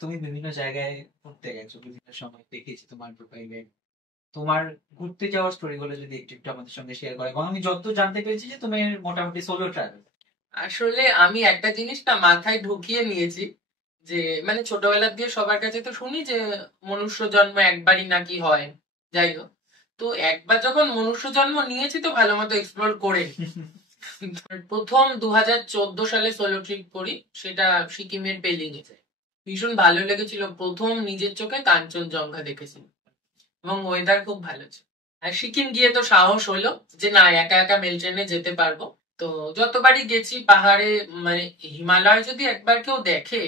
তুমি বিভিন্ন জায়গায় ঘুরতে গেছো, বিভিন্ন সময় দেখেছি তোমার প্রোফাইলে, তোমার ঘুরতে যাওয়ার স্টোরি গুলো যদি একটু একটু আমাদের সঙ্গে শেয়ার করো। এবং আমি যত জানতে পেরেছি যে তুমি মোটামুটি সোলো ট্রাভেল। আসলে আমি একটা জিনিস না মাথায় ঢুকিয়ে নিয়েছি, যে মানে ছোটবেলা দিয়ে সবার কাছে তো শুনি যে মনুষ্য জন্ম একবারই নাকি হয়, যাই হোক, তো একবার যখন মনুষ্য জন্ম নিয়েছি তো ভালো মতো এক্সপ্লোর করে প্রথম 2014 সালে সোলো ট্রিপ করি, সেটা সিকিমের পেলিং এ যায়। ভীষণ ভালো লেগেছিল, প্রথম নিজের চোখে কাঞ্চনজঙ্ঘা দেখেছি, এবং ওয়েদার খুব ভালো ছিল। আর সিকিম গিয়ে তো সাহস হলো যে না, একা একা মেল ট্রেনে যেতে পারবো। তো যতবারই গেছি পাহাড়ে, মানে হিমালয় যদি একবার কেউ দেখে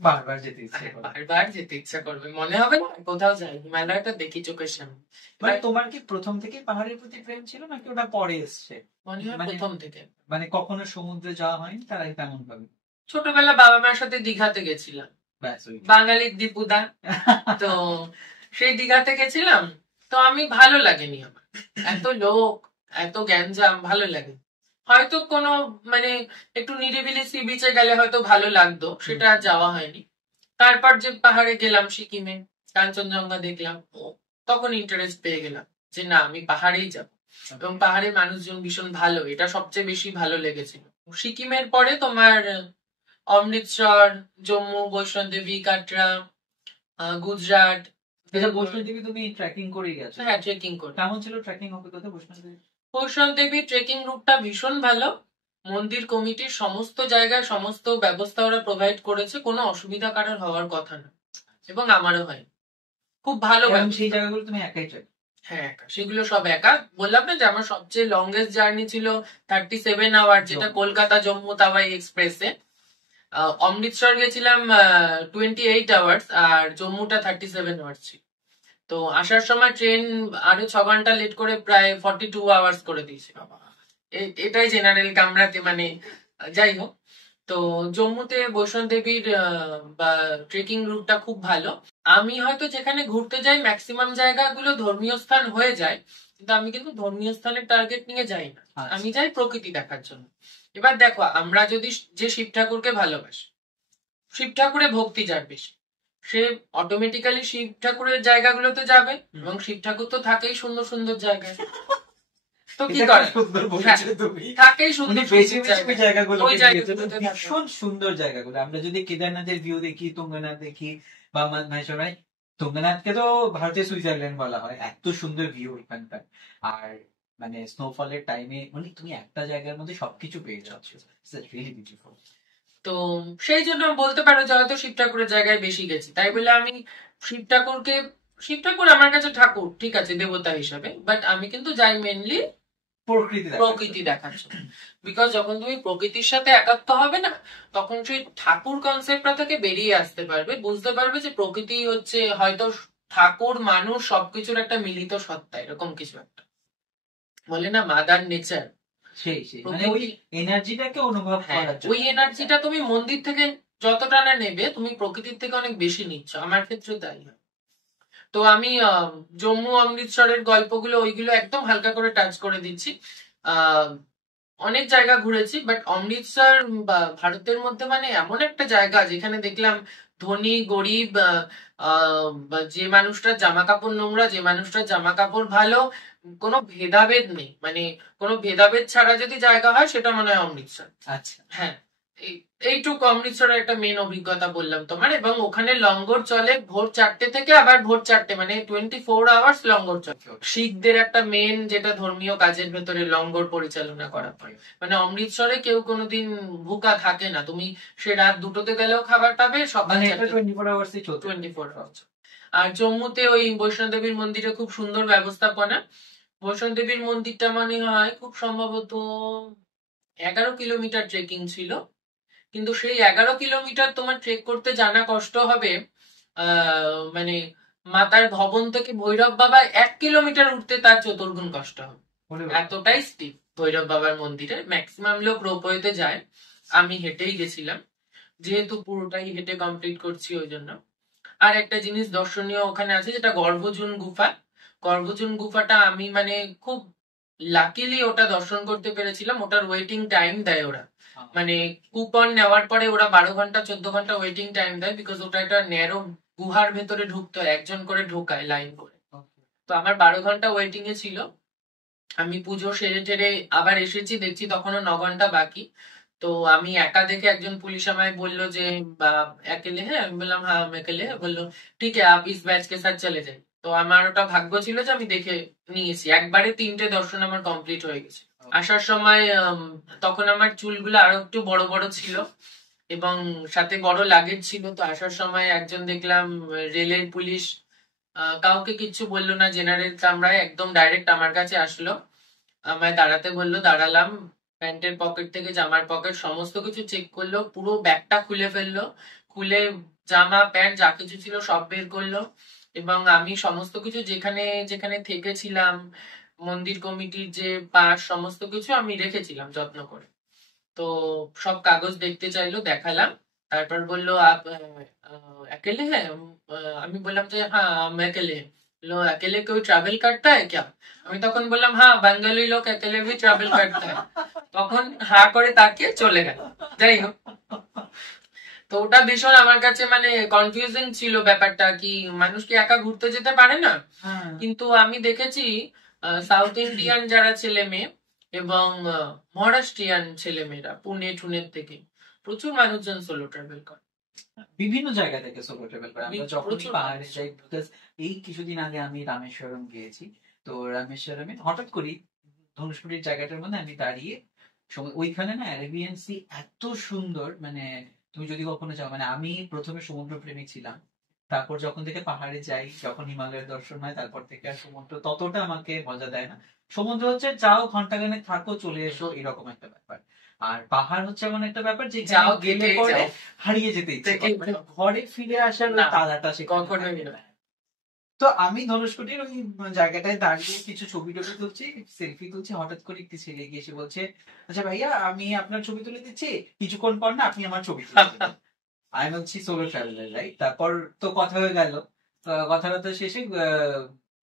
বারবার যেতে ইচ্ছে করে। বারবার যেতে ইচ্ছা করবে, মনে হবে না কোথাও যাই, হিমালয়টা দেখি চোখের সামনে। মানে তোমার কি প্রথম থেকে পাহাড়ের প্রতি প্রেম ছিল, নাকি ওটা পরে এসছে? মনে হয় মানে- প্রথম থেকে। মানে কখনো সমুদ্রে যাওয়া হয়নি তার আগে তেমন ভাবে? ছোটবেলা বাবা মার সাথে দীঘাতে গেছিলাম, ব্যাস ওই। বাঙালির দীপুদা, তো সেই দীঘাতে গেছিলাম। তো আমি ভালো লাগেনি আমার, এত লোক, এত গ্যাঞ্জাম, ভালো লাগে। হয়তো কোনো মানে একটু নিরিবিলি সি বিচে গেলে হয়তো ভালো লাগতো, সেটা আর যাওয়া হয়নি। তারপর যে পাহাড়ে গেলাম সিকিমে, কাঞ্চনজঙ্ঘা দেখলাম, তখন ইন্টারেস্ট পেয়ে গেলাম যে না আমি পাহাড়েই যাব। এবং পাহাড়ের মানুষজন ভীষণ ভালো, এটা সবচেয়ে বেশি ভালো লেগেছিল। সিকিমের পরে তোমার অমৃতসর, জম্মু, বৈষ্ণোদেবী, কাটরা, গুজরাট। বৈষ্ণোদেবী তুমি ট্রেকিং করে গেছো? হ্যাঁ, ট্রেকিং করে। কেমন ছিল ট্রেকিং অভিজ্ঞতা বৈষ্ণোদেবী? বৈষ্ণোদেবী ট্রেকিং রুটটা ভীষণ ভালো। মন্দির কমিটির সমস্ত জায়গায় সমস্ত ব্যবস্থা ওরা প্রোভাইড করেছে, কোনো অসুবিধা কারোর হওয়ার কথা না, এবং আমারও হয়। খুব ভালো। সেই জায়গাগুলো তুমি একাই ট্রেক? হ্যাঁ, একা, সেগুলো সব একা। বললাম না যে আমার সবচেয়ে লংগেস্ট জার্নি ছিল 37 আওয়ার, যেটা কলকাতা জম্মু তাওয়াই এক্সপ্রেসে। অমৃতসর গেছিলাম 28 আওয়ার্স, আর জম্মুটা 37 আওয়ার্স ছিল। তো আসার সময় ট্রেন আরো 6 ঘন্টা লেট করে প্রায় 42 আওয়ার্স করে দিয়েছিল। এটাই জেনারেল কামরাতে, মানে যাই হোক। তো জম্মুতে বৈষ্ণোদেবীর বা ট্রেকিং রুটটা খুব ভালো। আমি হয়তো যেখানে ঘুরতে যাই ম্যাক্সিমাম জায়গাগুলো ধর্মীয় স্থান হয়ে যায়, কিন্তু আমি কিন্তু ধর্মীয় স্থানের টার্গেট নিয়ে যাই না, আমি যাই প্রকৃতি দেখার জন্য। এবার দেখো, আমরা যদি যে শিব ঠাকুরকে ভালোবাসি, শিব ঠাকুরে ভক্তি যার বেশি, সে অটোমেটিক্যালি শিব ঠাকুরের জায়গাগুলোতে যাবে, এবং শিব ঠাকুর তো থাকেই সুন্দর সুন্দর জায়গায়। তো কি করে থাকেই সুন্দর জায়গাগুলো, ভীষণ সুন্দর জায়গাগুলো। আমরা যদি কেদারনাথের ভিউ দেখি, তুঙ্গনাথ দেখি, বা মাহেশ্বরাই, তুঙ্গনাথকে তো ভারতের সুইজারল্যান্ড বলা হয়, এত সুন্দর ভিউ এখানকার। আর মানে স্নোফলের টাইমে মানে তুমি একটা জায়গার মধ্যে সবকিছু পেয়ে যাচ্ছ, রিয়েলি বিউটিফুল। তো সেই জন্য বলতে পারো যে হয়তো শিব ঠাকুরের জায়গায় বেশি গেছি, তাই বলে আমি শিব ঠাকুর আমার কাছে ঠাকুর, ঠিক আছে, দেবতা হিসাবে, বাট আমি কিন্তু যাই মেনলি প্রকৃতি দেখার জন্য। বিকজ যখন তুমি প্রকৃতির সাথে একাত্ম হবে না, তখন সেই ঠাকুর কনসেপ্টটা থেকে বেরিয়ে আসতে পারবে, বুঝতে পারবে যে প্রকৃতি হচ্ছে হয়তো ঠাকুর, মানুষ সবকিছুর একটা মিলিত সত্তা, এরকম কিছু একটা, বলে না মাদার নেচার। মানে ওই এনার্জিটাকে অনুভব করার জন্য, ওই এনার্জিটা তুমি মন্দির থেকে যতটা না নেবে, তুমি প্রকৃতির থেকে অনেক বেশি নিচ্ছ, আমার ক্ষেত্রে তাই হয়। তো আমি জম্মু অমৃতসরের গল্পগুলো ওইগুলো একদম হালকা করে টাচ করে দিচ্ছি। অনেক জায়গা ঘুরেছি, বাট অমৃতসর ভারতের মধ্যে মানে এমন একটা জায়গা যেখানে দেখলাম ধনী গরিব, যে মানুষটার জামা কাপড় নোংরা, যে মানুষটার জামা কাপড় ভালো, কোনো ভেদাভেদ নেই, মানে কোনো ভেদাভেদ ছাড়া যদি জায়গা হয় সেটা মনে হয় অমৃতসর। আচ্ছা, হ্যাঁ, এইটুকু অমৃতসরের একটা মেন অভিজ্ঞতা বললাম তোমার। এবং ওখানে লঙ্গর চলে ভোর 4টে থেকে আবার ভোর 4টে, মানে 24 আওয়ার্স লঙ্গর চলে। শিখদের একটা মেন যেটা ধর্মীয় কাজের ভেতরে লঙ্গর পরিচালনা করা হয়, মানে অমৃতসরে কেউ কোনোদিন ভুকা থাকে না, তুমি সে রাত 2টোতে গেলেও খাবার পাবে, সকাল 24 আওয়ার্সই চলবে। 24 আওয়ার্স। আর জম্মুতে ওই বৈষ্ণোদেবীর মন্দিরে খুব সুন্দর ব্যবস্থাপনা। বৈষ্ণোদেবীর মন্দিরটা মনে হয় খুব সম্ভবত 11 কিলোমিটার ট্রেকিং ছিল, কিন্তু সেই 11 কিলোমিটার তোমার ট্রেক করতে জানা কষ্ট হবে, মানে মাতার ভবন থেকে ভৈরব বাবা 1 কিলোমিটার উঠতে তার 4 গুণ কষ্ট হবে, এতটাই স্টিপ ভৈরব বাবার মন্দিরে। ম্যাক্সিমাম লোক রোপওয়েতে যায়, আমি হেঁটেই গেছিলাম, যেহেতু পুরোটাই হেঁটে কমপ্লিট করছি ওই জন্য। আর একটা জিনিস দর্শনীয় ওখানে আছে, যেটা গর্ভজুন গুফা। গর্ভজুন গুফাটা আমি মানে খুব লাকিলি ওটা দর্শন করতে পেরেছিলাম। ওটার ওয়েটিং টাইম দেয় ওরা, মানে কুপন নেওয়ার পরে ওরা 12 ঘন্টা 14 ঘন্টা ওয়েটিং টাইম দেয়, বিকজ ওটা একটা ন্যারো গুহার ভেতরে ঢুকতে হয়, একজন করে ঢোকায় লাইন করে। তো আমার 12 ঘন্টা ওয়েটিং এ ছিল। আমি পুজো সেরে টেরে আবার এসেছি, দেখছি তখনও 9 ঘন্টা বাকি। তো আমি একা দেখে একজন পুলিশ আমায় বললো যে একেলে হ্যাঁ, আমি বললাম হ্যাঁ আমি একেলে, বললো ঠিক আছে আপ ইস ব্যাচ কে সাথ চলে যাই। তো আমার ওটা ভাগ্য ছিল যে আমি দেখে নিয়েছি, একবারে 3টে দর্শন আমার কমপ্লিট হয়ে গেছে। আসার সময় তখন আমার চুলগুলো আরো একটু বড় বড় ছিল এবং সাথে বড় লাগেজ ছিল। তো আসার সময় একজন দেখলাম রেলের পুলিশ, কাউকে কিচ্ছু বললো না, জেনারেল কামরায় একদম ডাইরেক্ট আমার কাছে আসলো, আমায় দাঁড়াতে বললো, দাঁড়ালাম। প্যান্টের পকেট থেকে জামার পকেট সমস্ত কিছু চেক করলো, পুরো ব্যাগটা খুলে ফেললো, খুলে জামা প্যান্ট যা কিছু ছিল সব বের করলো, এবং আমি সমস্ত কিছু যেখানে যেখানে থেকেছিলাম, মন্দির কমিটির যে পাস সমস্ত কিছু আমি রেখেছিলাম যত্ন করে। তো সব কাগজ দেখতে চাইলো, দেখালাম, তারপর বললো আপ अकेले हैं? আমি বললাম যে হ্যাঁ আমি अकेले। लो अकेले कोई ट्रैवल करता है क्या? আমি তখন বললাম হ্যাঁ বাঙালি লোক अकेले भी ट्रैवल करता है। তখন হা করে তাকিয়ে চলে গেল। যাই হোক, তো ওটা ভীষণ আমার কাছে মানে কনফিউজিং ছিল ব্যাপারটা, কি মানুষ কি একা ঘুরতে যেতে পারে না? হ্যাঁ কিন্তু আমি দেখেছি সাউথ ইন্ডিয়ান যারা ছেলে মেয়ে এবং মহারাষ্ট্রিয়ান ছেলে মেয়েরা পুনে টুনের থেকে প্রচুর মানুষজন সোলো ট্রাভেল করে। বিভিন্ন জায়গা থেকে সোলো ট্রাভেল করে। আমরা যখনই প্রচুর পাহাড়ে মানুষ। যাই, বিকজ এই কিছুদিন আগে আমি রামেশ্বরম গিয়েছি, তো রামেশ্বরমে হঠাৎ করি ধনুষকোটির জায়গাটার মধ্যে আমি দাঁড়িয়ে ওইখানে না অ্যারেবিয়ান সি এত সুন্দর, মানে তুমি যদি কখনো যাও, মানে আমি প্রথমে সমুদ্র প্রেমিক ছিলাম, তারপর যখন থেকে পাহাড়ে যাই, যখন হিমালয়ের দর্শন হয়, তারপর থেকে আর সমুদ্র ততটা আমাকে মজা দেয় না। সমুদ্র হচ্ছে যাও ঘন্টাখানেক থাকো চলে এসো এরকম একটা ব্যাপার, আর পাহাড় হচ্ছে এমন একটা ব্যাপার যে যাও গেলে থেকেই পরে যাও। হারিয়ে যেতে ইচ্ছে করে। থেকেই মানে যাও। ঘরে ফিরে আসার ওই না, তাড়াটা সেখানে কখনোই থাকে না। না। তো আমি ধনুষকোটির ওই জায়গাটায় দাঁড়িয়ে কিছু ছবি টবি তুলছি, সেলফি তুলছি, হঠাৎ করে একটি ছেলে গিয়ে এসে বলছে, আচ্ছা ভাইয়া আমি আপনার ছবি তুলে দিচ্ছি, কিছুক্ষণ পর না আপনি আমার ছবি তুলে দেবেন। আমি বলছি সোলো ট্রাভেলার রাইট। তারপর তো কথা হয়ে গেল, কথাবার্তা শেষে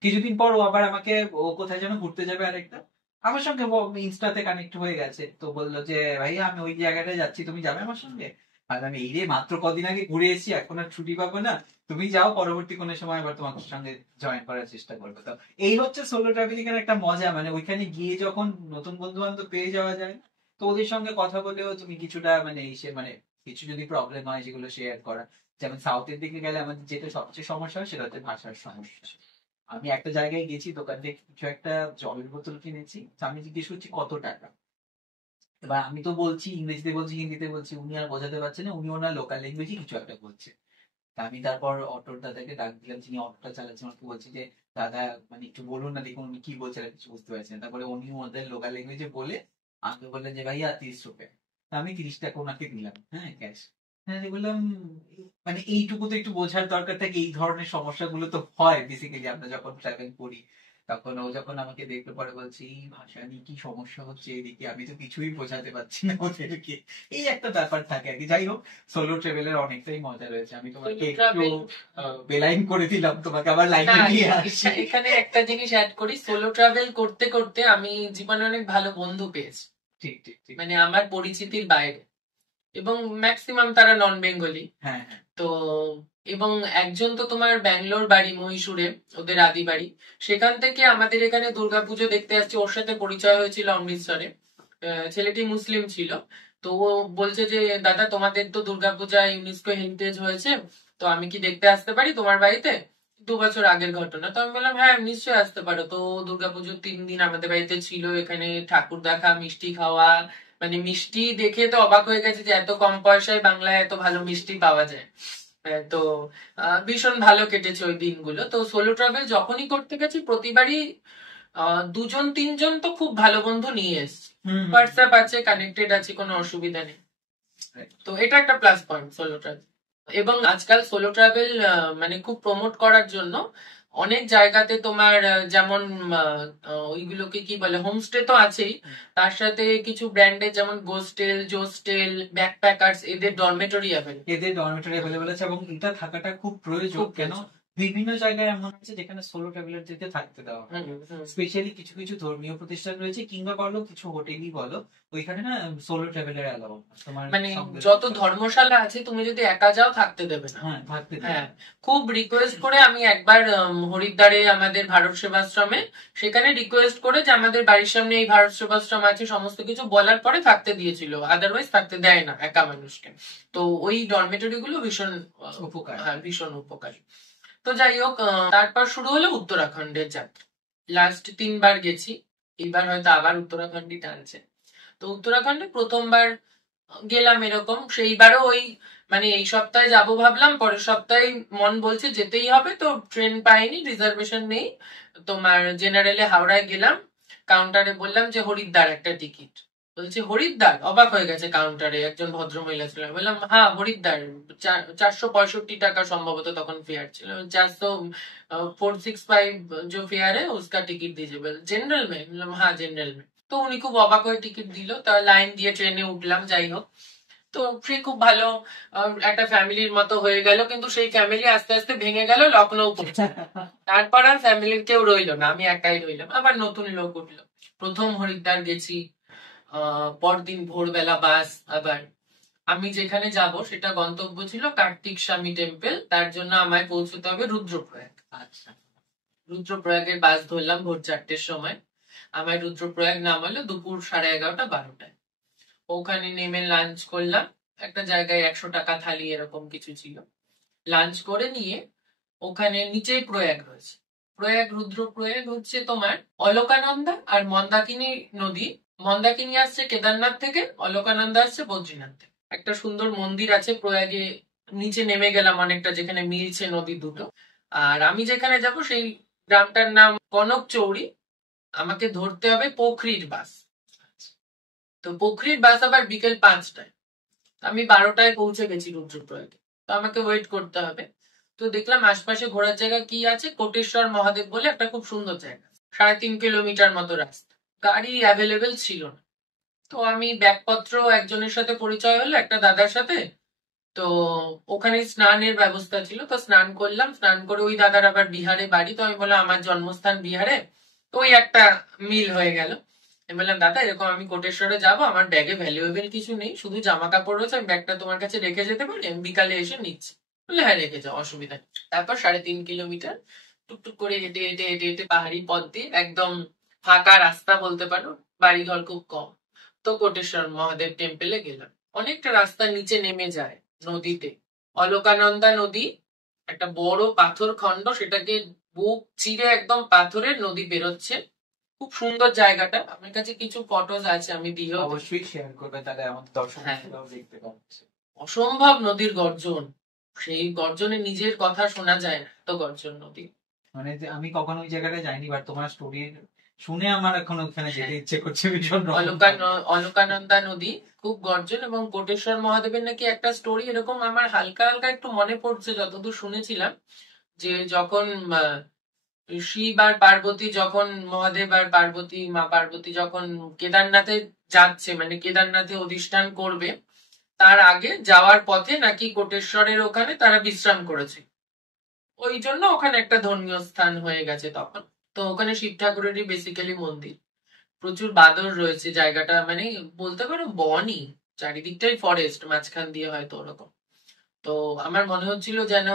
কিছুদিন পর ও আবার আমাকে, ও কোথায় যেন ঘুরতে যাবে আরেকটা, আমার সঙ্গে ইনস্টাতে কানেক্ট হয়ে গেছে, তো বললো যে ভাইয়া আমি ওই জায়গাটায় যাচ্ছি, তুমি যাবে আমার সঙ্গে? আর আমি এই রে মাত্র কদিন আগে ঘুরে এসেছি, এখন আর ছুটি পাবো না, তুমি যাও, পরবর্তী কোনো সময় আবার তোমার সঙ্গে জয়েন করার চেষ্টা করবো। তো এই হচ্ছে সোলো ট্রাভেলিং এর একটা মজা, মানে ওইখানে গিয়ে যখন নতুন বন্ধু বান্ধব পেয়ে যাওয়া যায়, তো ওদের সঙ্গে কথা বলেও তুমি কিছুটা মানে মানে কিছু যদি প্রবলেম হয় সেগুলো শেয়ার করা। যেমন সাউথের দিকে গেলে আমাদের যেটা সবচেয়ে সমস্যা হয় সেটা হচ্ছে ভাষার সমস্যা। আমি একটা জায়গায় গেছি, দোকান থেকে কিছু একটা জলের বোতল কিনেছি, তো আমি জিজ্ঞেস করছি কত টাকা, এবার আমি তো বলছি ইংরেজিতে বলছি হিন্দিতে বলছি, উনি আর বোঝাতে পারছেন না, উনি ওনার লোকাল ল্যাঙ্গুয়েজে কিছু একটা বলছে। তা আমি তারপর অটোর দাদাকে ডাক দিলাম, যিনি অটোটা চালাচ্ছেন, ওনাকে বলছি যে দাদা মানে একটু বলুন না, দেখুন উনি কি বলছেন, আমি কিছু বুঝতে পারছি না। তারপরে উনি ওদের লোকাল ল্যাঙ্গুয়েজে বলে আমাকে বললেন যে ভাইয়া 30 রুপে। তা আমি 30 টাকা ওনাকে দিলাম, হ্যাঁ ক্যাশ। হ্যাঁ আমি বললাম মানে এইটুকু তো একটু বোঝার দরকার থাকে, এই ধরনের সমস্যাগুলো তো হয় বেসিক্যালি আমরা যখন ট্রাভেল করি। তখন ও যখন আমাকে দেখতে পরে বলছে এই ভাষা নিয়ে কি সমস্যা হচ্ছে এদিকে, আমি তো কিছুই বোঝাতে পারছি না ওদেরকে। এই একটা ব্যাপার থাকে আর কি। যাই হোক, সোলো ট্রাভেলের অনেকটাই মজা রয়েছে। আমি তোমাকে Solo একটু travel, বেলাইন করে দিলাম, তোমাকে আবার লাইনে না, নিয়ে আসি। এখানে একটা জিনিস অ্যাড করি, সোলো ট্রাভেল করতে করতে আমি জীবনে অনেক ভালো বন্ধু পেয়েছি, ঠিক ঠিক ঠিক। মানে আমার পরিচিতির বাইরে, এবং ম্যাক্সিমাম তারা নন বেঙ্গলি। হ্যাঁ হ্যাঁ তো এবং একজন তো তোমার ব্যাঙ্গালোর বাড়ি, মহীশূরে ওদের আদি বাড়ি, সেখান থেকে আমাদের এখানে দুর্গাপুজো দেখতে আসছে, ওর সাথে পরিচয় হয়েছিল অমৃতসরে। ছেলেটি মুসলিম ছিল। তো ও বলছে যে দাদা তোমাদের তো দুর্গাপূজা ইউনেস্কো হেরিটেজ হয়েছে, তো আমি কি দেখতে আসতে পারি তোমার বাড়িতে? 2 বছর আগের ঘটনা। তো আমি বললাম হ্যাঁ নিশ্চয়ই আসতে পারো। তো দুর্গাপুজোর 3 দিন আমাদের বাড়িতে ছিল, এখানে ঠাকুর দেখা, মিষ্টি খাওয়া, মানে মিষ্টি দেখে তো অবাক হয়ে গেছে যে এত কম পয়সায় বাংলায় এত ভালো মিষ্টি পাওয়া যায়। তো ভীষণ ভালো কেটেছে ওই দিনগুলো। তো সোলো ট্রাভেল যখনই করতে গেছি প্রতিবারই 2-3 জন তো খুব ভালো বন্ধু নিয়ে এসছি, হুম হোয়াটসঅ্যাপ আছে, কানেক্টেড আছে, কোনো অসুবিধা নেই। তো এটা একটা প্লাস পয়েন্ট সোলো ট্রাভেল। এবং আজকাল সোলো ট্রাভেল মানে খুব প্রমোট করার জন্য অনেক জায়গাতে তোমার যেমন ওইগুলোকে কি বলে, হোমস্টে তো আছেই, তার সাথে কিছু ব্র্যান্ডের যেমন গোস্টেল, জোস্টেল, ব্যাকপ্যাকার্স, এদের ডরমেটরি অ্যাভেলেবল। এদের ডরমেটরি অ্যাভেলেবল আছে, এবং এটা থাকাটা খুব প্রয়োজন। খুব কেন প্রয়োজন। বিভিন্ন জায়গায় এমন আছে যেখানে সোলো ট্রাভেলারদেরকে থাকতে দেওয়া হয়, স্পেশালি কিছু কিছু ধর্মীয় প্রতিষ্ঠান রয়েছে, কিংবা বলো কিছু হোটেলই বলো, ওইখানে না সোলো ট্রাভেলার অ্যালাউ তোমার মানে সঙ্গে যত ধর্মশালা আছে তুমি যদি একা যাও থাকতে দেবে না। হ্যাঁ থাকতে দেওয়া হ্যাঁ, খুব রিকোয়েস্ট করে আমি একবার হরিদ্বারে আমাদের ভারত সেবাশ্রমে, সেখানে রিকোয়েস্ট করে যে আমাদের বাড়ির সামনে এই ভারত সেবাশ্রম আছে, সমস্ত কিছু বলার পরে থাকতে দিয়েছিল, আদারওয়াইজ থাকতে দেয় না একা মানুষকে। তো ওই ডরমেটরি গুলো ভীষণ উপকার। হ্যাঁ ভীষণ উপকারী। তো যাই হোক, তারপর শুরু হলো উত্তরাখণ্ডের যাত্রা। লাস্ট 3 বার গেছি, এইবার হয়তো আবার উত্তরাখণ্ডই টানছে। তো উত্তরাখণ্ডে প্রথমবার গেলাম এরকম, সেইবারও ওই মানে এই সপ্তাহে যাবো ভাবলাম, পরের সপ্তাহে মন বলছে যেতেই হবে, তো ট্রেন পাইনি, রিজার্ভেশন নেই, তোমার জেনারেলে হাওড়ায় গেলাম, কাউন্টারে বললাম যে হরিদ্বার একটা টিকিট। বলছে হরিদ্বার, অবাক হয়ে গেছে কাউন্টারে একজন ভদ্রমহিলা ছিলেন। বললাম হ্যাঁ হরিদ্বার, 465 টাকা সম্ভবত তখন ফেয়ার ছিল, 465 जो फेयर है उसका टिकट दीजिए। जनरल में? বললাম হ্যাঁ জেনারেল में। তো উনি খুব অবাক হয়ে টিকিট দিল, তার লাইন দিয়ে ট্রেনে উঠলাম। যাই হোক, তো সে খুব ভালো একটা ফ্যামিলির মতো হয়ে গেল, কিন্তু সেই ফ্যামিলি আস্তে আস্তে ভেঙে গেল লখনৌ পৌঁছে। তারপর আর ফ্যামিলির কেউ রইলো না, আমি একাই রইলাম, আবার নতুন লোক উঠলো। প্রথম হরিদ্বার গেছি, পরদিন ভোরবেলা বাস, আবার আমি যেখানে যাব সেটা গন্তব্য ছিল কার্তিক স্বামী টেম্পল, তার জন্য আমায় পৌঁছতে হবে রুদ্রপ্রয়াগ। আচ্ছা, রুদ্রপ্রয়াগের বাস ধরলাম ভোর 4টের সময়। আমায় রুদ্রপ্রয়াগ নামালো দুপুর 11:30-12টায়। ওখানে নেমে লাঞ্চ করলাম একটা জায়গায়, 100 টাকা থালি এরকম কিছু ছিল। লাঞ্চ করে নিয়ে ওখানে নিচেই প্রয়াগ রয়েছে। প্রয়াগ রুদ্রপ্রয়াগ হচ্ছে তোমার অলকানন্দা আর মন্দাকিনী নদী। মন্দাকিনী আসছে কেদারনাথ থেকে, অলকানন্দা আসছে বদ্রীনাথ থেকে। একটা সুন্দর মন্দির আছে প্রয়াগে, নিচে নেমে গেলাম অনেকটা, যেখানে মিলছে নদী দুটো। আর আমি যেখানে যাব সেই গ্রামটার নাম কনক চৌড়ি। আমাকে ধরতে হবে পোখরির বাস। তো পোখরির বাস আবার বিকেল 5টায়। আমি 12টায় পৌঁছে গেছি রুদ্রপ্রয়াগে, তো আমাকে ওয়েট করতে হবে। তো দেখলাম আশপাশে ঘোরার জায়গা কি আছে, কোটেশ্বর মহাদেব বলে একটা খুব সুন্দর জায়গা, 3.5 কিলোমিটার মতো রাস্তা। গাড়ি অ্যাভেলেবেল ছিল না। তো আমি ব্যাগপত্র, একজনের সাথে পরিচয় হলো একটা দাদার সাথে। তো ওখানে স্নানের ব্যবস্থা ছিল, তো স্নান করলাম। স্নান করে ওই দাদার আবার বিহারে বাড়ি, তো আমি বললাম আমার জন্মস্থান বিহারে, তো ওই একটা মিল হয়ে গেল। আমি বললাম দাদা এরকম আমি কোটেশ্বরে যাব, আমার ব্যাগে ভ্যালুয়েবল কিছু নেই, শুধু জামা কাপড় রয়েছে, আমি ব্যাগটা তোমার কাছে রেখে যেতে পারি, আমি বিকালে এসে নিচ্ছি। বললে হ্যাঁ রেখে যাও, অসুবিধা নেই। তারপর 3.5 কিলোমিটার টুকটুক করে হেঁটে হেঁটে হেঁটে হেঁটে পাহাড়ি পথ দিয়ে, একদম ফাঁকা রাস্তা বলতে পারো, বাড়িঘর খুব কম, তো কোটেশ্বর মহাদেব টেম্পলে গেলাম। অনেকটা রাস্তা নিচে নেমে যায় নদীতে। অলকানন্দা নদী, একটা বড় পাথর খন্ড, সেটাকে বুক চিরে একদম পাথরের নদী বেরোচ্ছে। খুব সুন্দর জায়গাটা, আমার কাছে কিছু ফটোজ আছে, আমি দিও। অবশ্যই শেয়ার করবে, তাহলে আমাদের দর্শকরাও দেখতে পাচ্ছে। অসম্ভব নদীর গর্জন, সেই গর্জনে নিজের কথা শোনা যায় না, এত গর্জন নদী। মানে আমি কখনো ওই জায়গাটায় যাইনি, বাট তোমার স্টোরি শুনে আমার এখন ওখানে যেতে ইচ্ছে করছে ভীষণ রকম। অলকানন্দা নদী খুব গর্জন। এবং কোটেশ্বর মহাদেবের নাকি একটা স্টোরি এরকম, আমার হালকা হালকা একটু মনে পড়ছে যতদূর শুনেছিলাম, যে যখন শিব আর পার্বতী, যখন মহাদেব আর পার্বতী, মা পার্বতী যখন কেদারনাথে যাচ্ছে, মানে কেদারনাথে অধিষ্ঠান করবে, তার আগে যাওয়ার পথে নাকি কোটেশ্বরের ওখানে তারা বিশ্রাম করেছে। ওই জন্য ওখানে একটা ধর্মীয় স্থান হয়ে গেছে তখন। তো ওখানে শিব ঠাকুরেরই বেসিক্যালি মন্দির। প্রচুর বাদর রয়েছে জায়গাটা, মানে বলতে পারো বনই, চারিদিকটাই ফরেস্ট, মাঝখান দিয়ে হয়তো ওরকম। তো আমার মনে হচ্ছিল যেন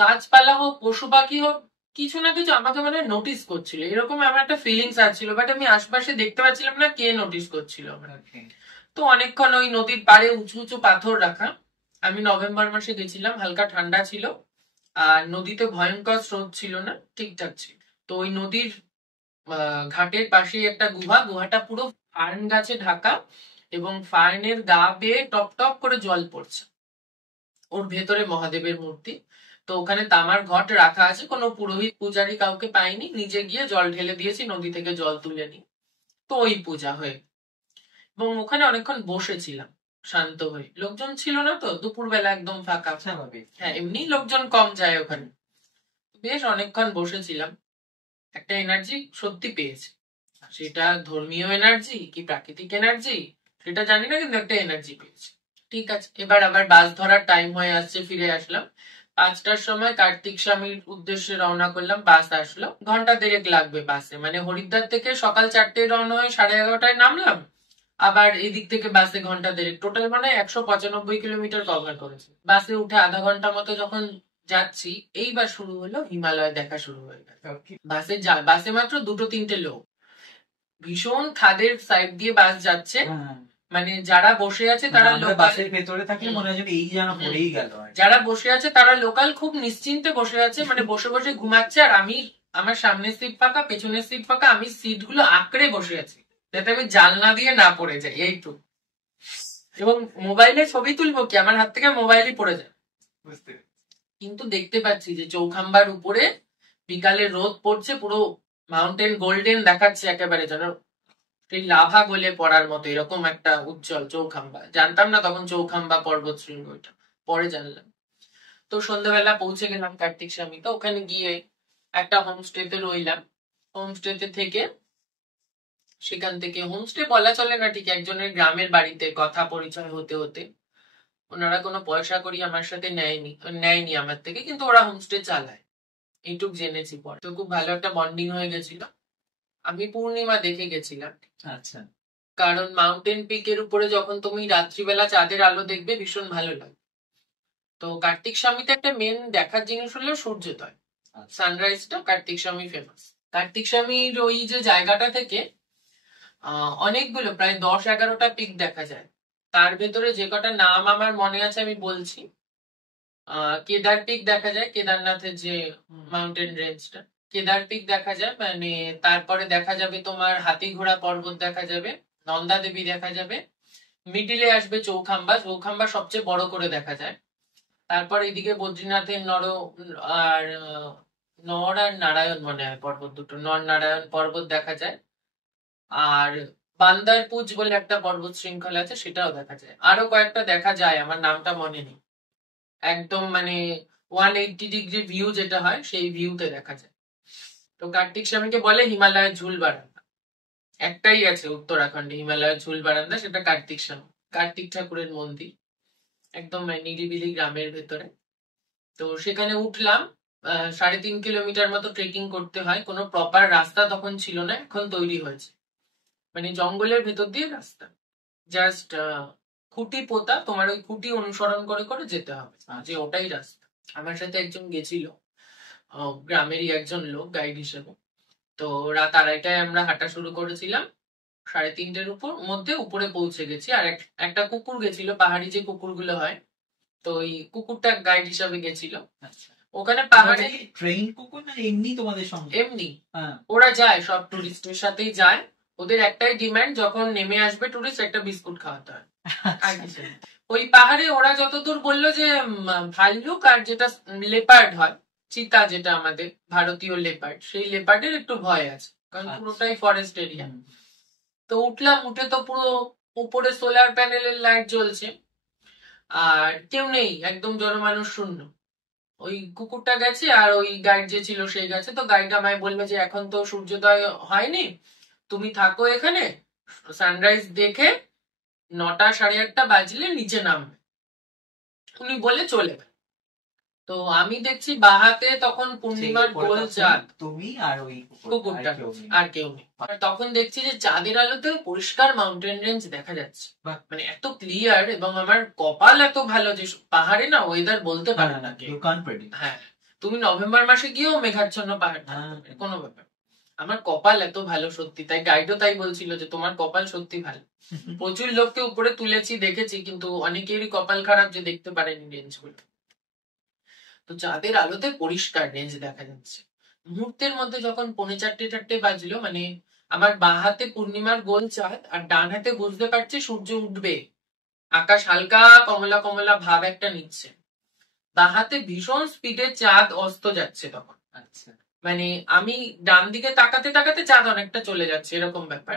গাছপালা হোক, পশু পাখি হোক, কিছু না কিছু আমাকে মানে নোটিস করছিল, এরকম আমার একটা ফিলিংস আসছিল, বাট আমি আশপাশে দেখতে পাচ্ছিলাম না কে নোটিস করছিল আমার। তো অনেকক্ষণ ওই নদীর পাড়ে উঁচু উঁচু পাথর রাখা। আমি নভেম্বর মাসে গেছিলাম, হালকা ঠান্ডা ছিল, আর নদীতে ভয়ঙ্কর স্রোত ছিল না, ঠিকঠাক ছিল। তো ওই নদীর ঘাটের পাশে একটা গুহা, গুহাটা পুরো ফার্ন গাছে ঢাকা, এবং ফার্নের গা বেয়ে টপ টপ করে জল পড়ছে। ওর ভেতরে মহাদেবের মূর্তি। তো ওখানে তামার ঘট রাখা আছে, কোনো পুরোহিত পূজারী কাউকে পাইনি, নিজে গিয়ে জল ঢেলে দিয়েছি, নদী থেকে জল তুলে নি। তো ওই পূজা হয়ে, এবং ওখানে অনেকক্ষণ বসেছিলাম শান্ত হয়ে। লোকজন ছিল না তো, দুপুরবেলা একদম ফাঁকা। স্বাভাবিক। হ্যাঁ, এমনি লোকজন কম যায় ওখানে। বেশ অনেকক্ষণ বসেছিলাম, একটা এনার্জি সত্যি পেয়েছি। সেটা ধর্মীয় এনার্জি কি প্রাকৃতিক এনার্জি সেটা জানি না, কিন্তু একটা এনার্জি পেয়েছি। ঠিক আছে, এবার আবার বাস ধরার টাইম হয়ে আসছে, ফিরে আসলাম। 5টার সময় কার্তিক স্বামীর উদ্দেশ্যে রওনা করলাম, বাস আসলো। ঘন্টা দেড়েক লাগবে বাসে, মানে হরিদ্বার থেকে সকাল 4টায় রওনা হয়ে 11:30টায় নামলাম, আবার এদিক থেকে বাসে ঘন্টা দেড়েক, টোটাল মানে 195 কিলোমিটার কভার করেছে। বাসে উঠে আধা ঘন্টা মতো যখন যাচ্ছি, এইবার শুরু হলো হিমালয় দেখা শুরু হয়ে গেল। বাসে মাত্র 2-3টে লোক, ভীষণ খাদের সাইড দিয়ে বাস যাচ্ছে, মানে যারা বসে আছে তারা বাসের ভেতরে থাকলে মনে হয় এই যেন পড়েই গেল। যারা বসে আছে তারা লোকাল, খুব নিশ্চিন্তে বসে আছে, মানে বসে বসে ঘুমাচ্ছে, আর আমি, আমার সামনের সিট ফাঁকা, পেছনের সিট ফাঁকা, আমি সিট গুলো আঁকড়ে বসে আছি যাতে আমি জানলা দিয়ে না পড়ে যাই, এইটুকু। এবং মোবাইলে ছবি তুলবো কি, আমার হাত থেকে মোবাইলই পড়ে যায়। কিন্তু দেখতে পাচ্ছি যে চৌখাম্বার উপরে বিকালে রোদ পড়ছে, পুরো মাউন্টেন গোল্ডেন দেখাচ্ছে একেবারে, যেন সেই লাভা গলে পড়ার মতো, এরকম একটা উজ্জ্বল চৌখাম্বা। জানতাম না তখন চৌখাম্বা পর্বত শৃঙ্গ, ওইটা পরে জানলাম। তো সন্ধ্যাবেলা পৌঁছে গেলাম কার্তিক স্বামী। তো ওখানে গিয়ে একটা হোমস্টেতে রইলাম। হোমস্টেতে থেকে, সেখান থেকে, হোমস্টে বলা চলে না ঠিক, একজনের গ্রামের বাড়িতে কথা পরিচয় হতে হতে, ওনারা কোনো পয়সা করি আমার সাথে নেয়নি আমার থেকে, কিন্তু ওরা হোমস্টে চালায়, এইটুক জেনেছি পরে। তো খুব ভালো একটা বন্ডিং হয়ে গেছিল। আমি পূর্ণিমা দেখে গেছিলাম। আচ্ছা। কারণ মাউন্টেন পিকের উপরে যখন তুমি রাত্রিবেলা চাঁদের আলো দেখবে ভীষণ ভালো লাগে। তো কার্তিক স্বামীতে একটা মেন দেখার জিনিস হলো সূর্যোদয়, সানরাইজটা কার্তিক স্বামী ফেমাস। কার্তিক স্বামীর ওই যে জায়গাটা থেকে অনেকগুলো প্রায় 10-11টা পিক দেখা যায়। তার ভেতরে যে কটা নাম আমার মনে আছে আমি বলছি। কেদার পিক দেখা যায়, কেদারনাথের যে মাউন্টেন রেঞ্জটা, কেদার পিক দেখা যায়, মানে তারপরে দেখা যাবে তোমার হাতি ঘোড়া পর্বত দেখা যাবে, নন্দা দেবী দেখা যাবে, মিডিলে আসবে চৌখাম্বা, চৌখাম্বা সবচেয়ে বড় করে দেখা যায়। তারপর এদিকে বদ্রীনাথের আর নর আর নারায়ণ মনে হয় পর্বত, দুটো নর নারায়ণ পর্বত দেখা যায়। আর বান্দারপুজ বলে একটা পর্বত শৃঙ্খলা আছে, সেটাও দেখা যায়। আরো কয়েকটা দেখা যায়, আমার নামটা মনে নেই। একদম মানে 180 ডিগ্রি ভিউ যেটা হয় সেই ভিউতে দেখা যায়। তো কার্তিক স্বামীকে বলে হিমালয়ের ঝুল বারান্দা। একটাই আছে উত্তরাখণ্ডে হিমালয়ের ঝুল বারান্দা, সেটা কার্তিক স্বামী, কার্তিক ঠাকুরের মন্দির, একদম নিরিবিলি গ্রামের ভেতরে। তো সেখানে উঠলাম, 3.5 কিলোমিটার মতো ট্রেকিং করতে হয়। কোনো প্রপার রাস্তা তখন ছিল না, এখন তৈরি হয়েছে, মানে জঙ্গলের ভেতর দিয়ে রাস্তা, জাস্ট খুঁটি পোতা, তোমার ওই খুঁটি অনুসরণ করে করে যেতে হবে, যে ওটাই রাস্তা। আমার সাথে একজন গেছিল, গ্রামেরই একজন লোক গাইড হিসেবে। তো রাত 2:30টায় আমরা হাঁটা শুরু করেছিলাম, 3:30টার মধ্যে উপরে পৌঁছে গেছি। আর একটা কুকুর গেছিল, পাহাড়ি যে কুকুরগুলো হয়, তো ওই কুকুরটা গাইড হিসাবে গেছিল। ওখানে পাহাড়ে ট্রেন কুকুর না এমনি তোমাদের সঙ্গে? এমনি ওরা যায়, সব টুরিস্টের সাথেই যায়। ওদের একটাই ডিমান্ড, যখন নেমে আসবে টুরিস্ট একটা বিস্কুট খাওয়াতে হয়। আর কিছু না। ওই পাহাড়ে ওরা যতদূর বললো যে ভাল্লুক আর যেটা লেপার্ড হয়, চিতা যেটা আমাদের ভারতীয় লেপার্ড, সেই লেপার্ডের একটু ভয় আছে, কারণ পুরোটাই ফরেস্ট এরিয়া। তো উঠলাম, উঠে তো পুরো উপরে সোলার প্যানেলের লাইট জ্বলছে, আর কেউ নেই, একদম জনমানুষ শূন্য। ওই কুকুরটা গেছে আর ওই গাইড যে ছিল সেই গেছে। তো গাইড আমায় বললো যে এখন তো সূর্যোদয় হয়নি, তুমি থাকো এখানে, সানরাইজ দেখে 9টা 8:30 বাজলে নিচে নামবে। উনি বলে চলে গেল। তো আমি দেখছি বাহাতে তখন পূর্ণিমার গোল চাঁদ, তুমি আর ওই কুকুরটা, আর কেউ নেই। তখন দেখছি যে চাঁদের আলোতে পরিষ্কার মাউন্টেন রেঞ্জ দেখা যাচ্ছে, মানে এত ক্লিয়ার। এবং আমার কপাল এত ভালো যে পাহাড়ে না ওয়েদার বলতে পারে না কেউ। হ্যাঁ, তুমি নভেম্বর মাসে গিয়েও মেঘাচ্ছন্ন পাহাড়, কোনো ব্যাপার। আমার কপাল এত ভালো সত্যি, তাই গাইডও তাই বলছিল যে তোমার কপাল সত্যি ভালো। প্রচুর লোককে উপরে তুলেছি, দেখেছি, কিন্তু অনেকেরই কপাল খারাপ যে দেখতে পারেনি রেঞ্জ গুলো। তো চাঁদের আলোতে পরিষ্কার রেঞ্জ দেখা যাচ্ছে। মুহূর্তের মধ্যে যখন 4:45 বাজলো, মানে আমার বাঁ হাতে পূর্ণিমার গোল চাঁদ আর ডান হাতে বুঝতে পারছি সূর্য উঠবে, আকাশ হালকা কমলা কমলা ভাব একটা নিচ্ছে, বাঁ হাতে ভীষণ স্পিডে চাঁদ অস্ত যাচ্ছে তখন। আচ্ছা, মানে আমি ডান দিকে তাকাতে তাকাতে চাঁদ অনেকটা চলে যাচ্ছে, এরকম ব্যাপার।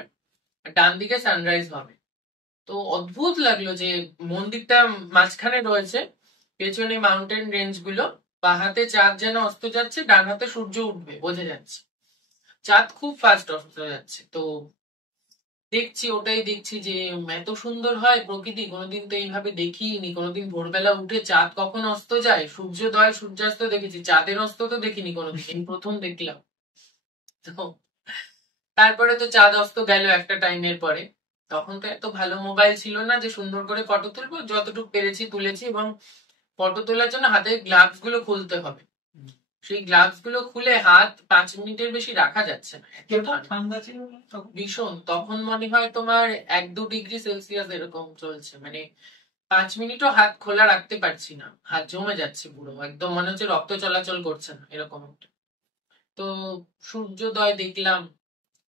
ডান দিকে সানরাইজ হবে। তো অদ্ভুত লাগলো যে মন্দিরটা মাঝখানে রয়েছে, পেছনে মাউন্টেন রেঞ্জ গুলো, বাঁ হাতে চাঁদ যেন অস্ত যাচ্ছে, ডান হাতে সূর্য উঠবে, বোঝা যাচ্ছে। চাঁদ খুব ফাস্ট অস্ত যাচ্ছে। তো দেখছি, ওটাই দেখছি যে এত সুন্দর হয় প্রকৃতি, কোনোদিন তো এইভাবে দেখিনি। কোনোদিন ভোরবেলা উঠে চাঁদ কখন অস্ত যায়, সূর্যোদয় সূর্যাস্ত দেখেছি, চাঁদের অস্ত তো দেখিনি কোনোদিন, এই প্রথম দেখলাম। তো তারপরে তো চাঁদ অস্ত গেল একটা টাইমের পরে। তখন তো এত ভালো মোবাইল ছিল না যে সুন্দর করে ফটো তুলবো, যতটুকু পেরেছি তুলেছি। এবং ফটো তোলার জন্য হাতের গ্লাভস গুলো খুলতে হবে, সেই গ্লাভস গুলো খুলে হাত 5 মিনিটের বেশি রাখা যাচ্ছে না, ঠান্ডা ছিল ভীষণ। তখন মনে হয় তোমার 1-2 ডিগ্রি সেলসিয়াস এরকম চলছে, মানে 5 মিনিটও হাত খোলা রাখতে পারছি না, হাত জমে যাচ্ছে পুরো, একদম মনে হচ্ছে রক্ত চলাচল করছে না, এরকম একটা। তো সূর্যোদয় দেখলাম,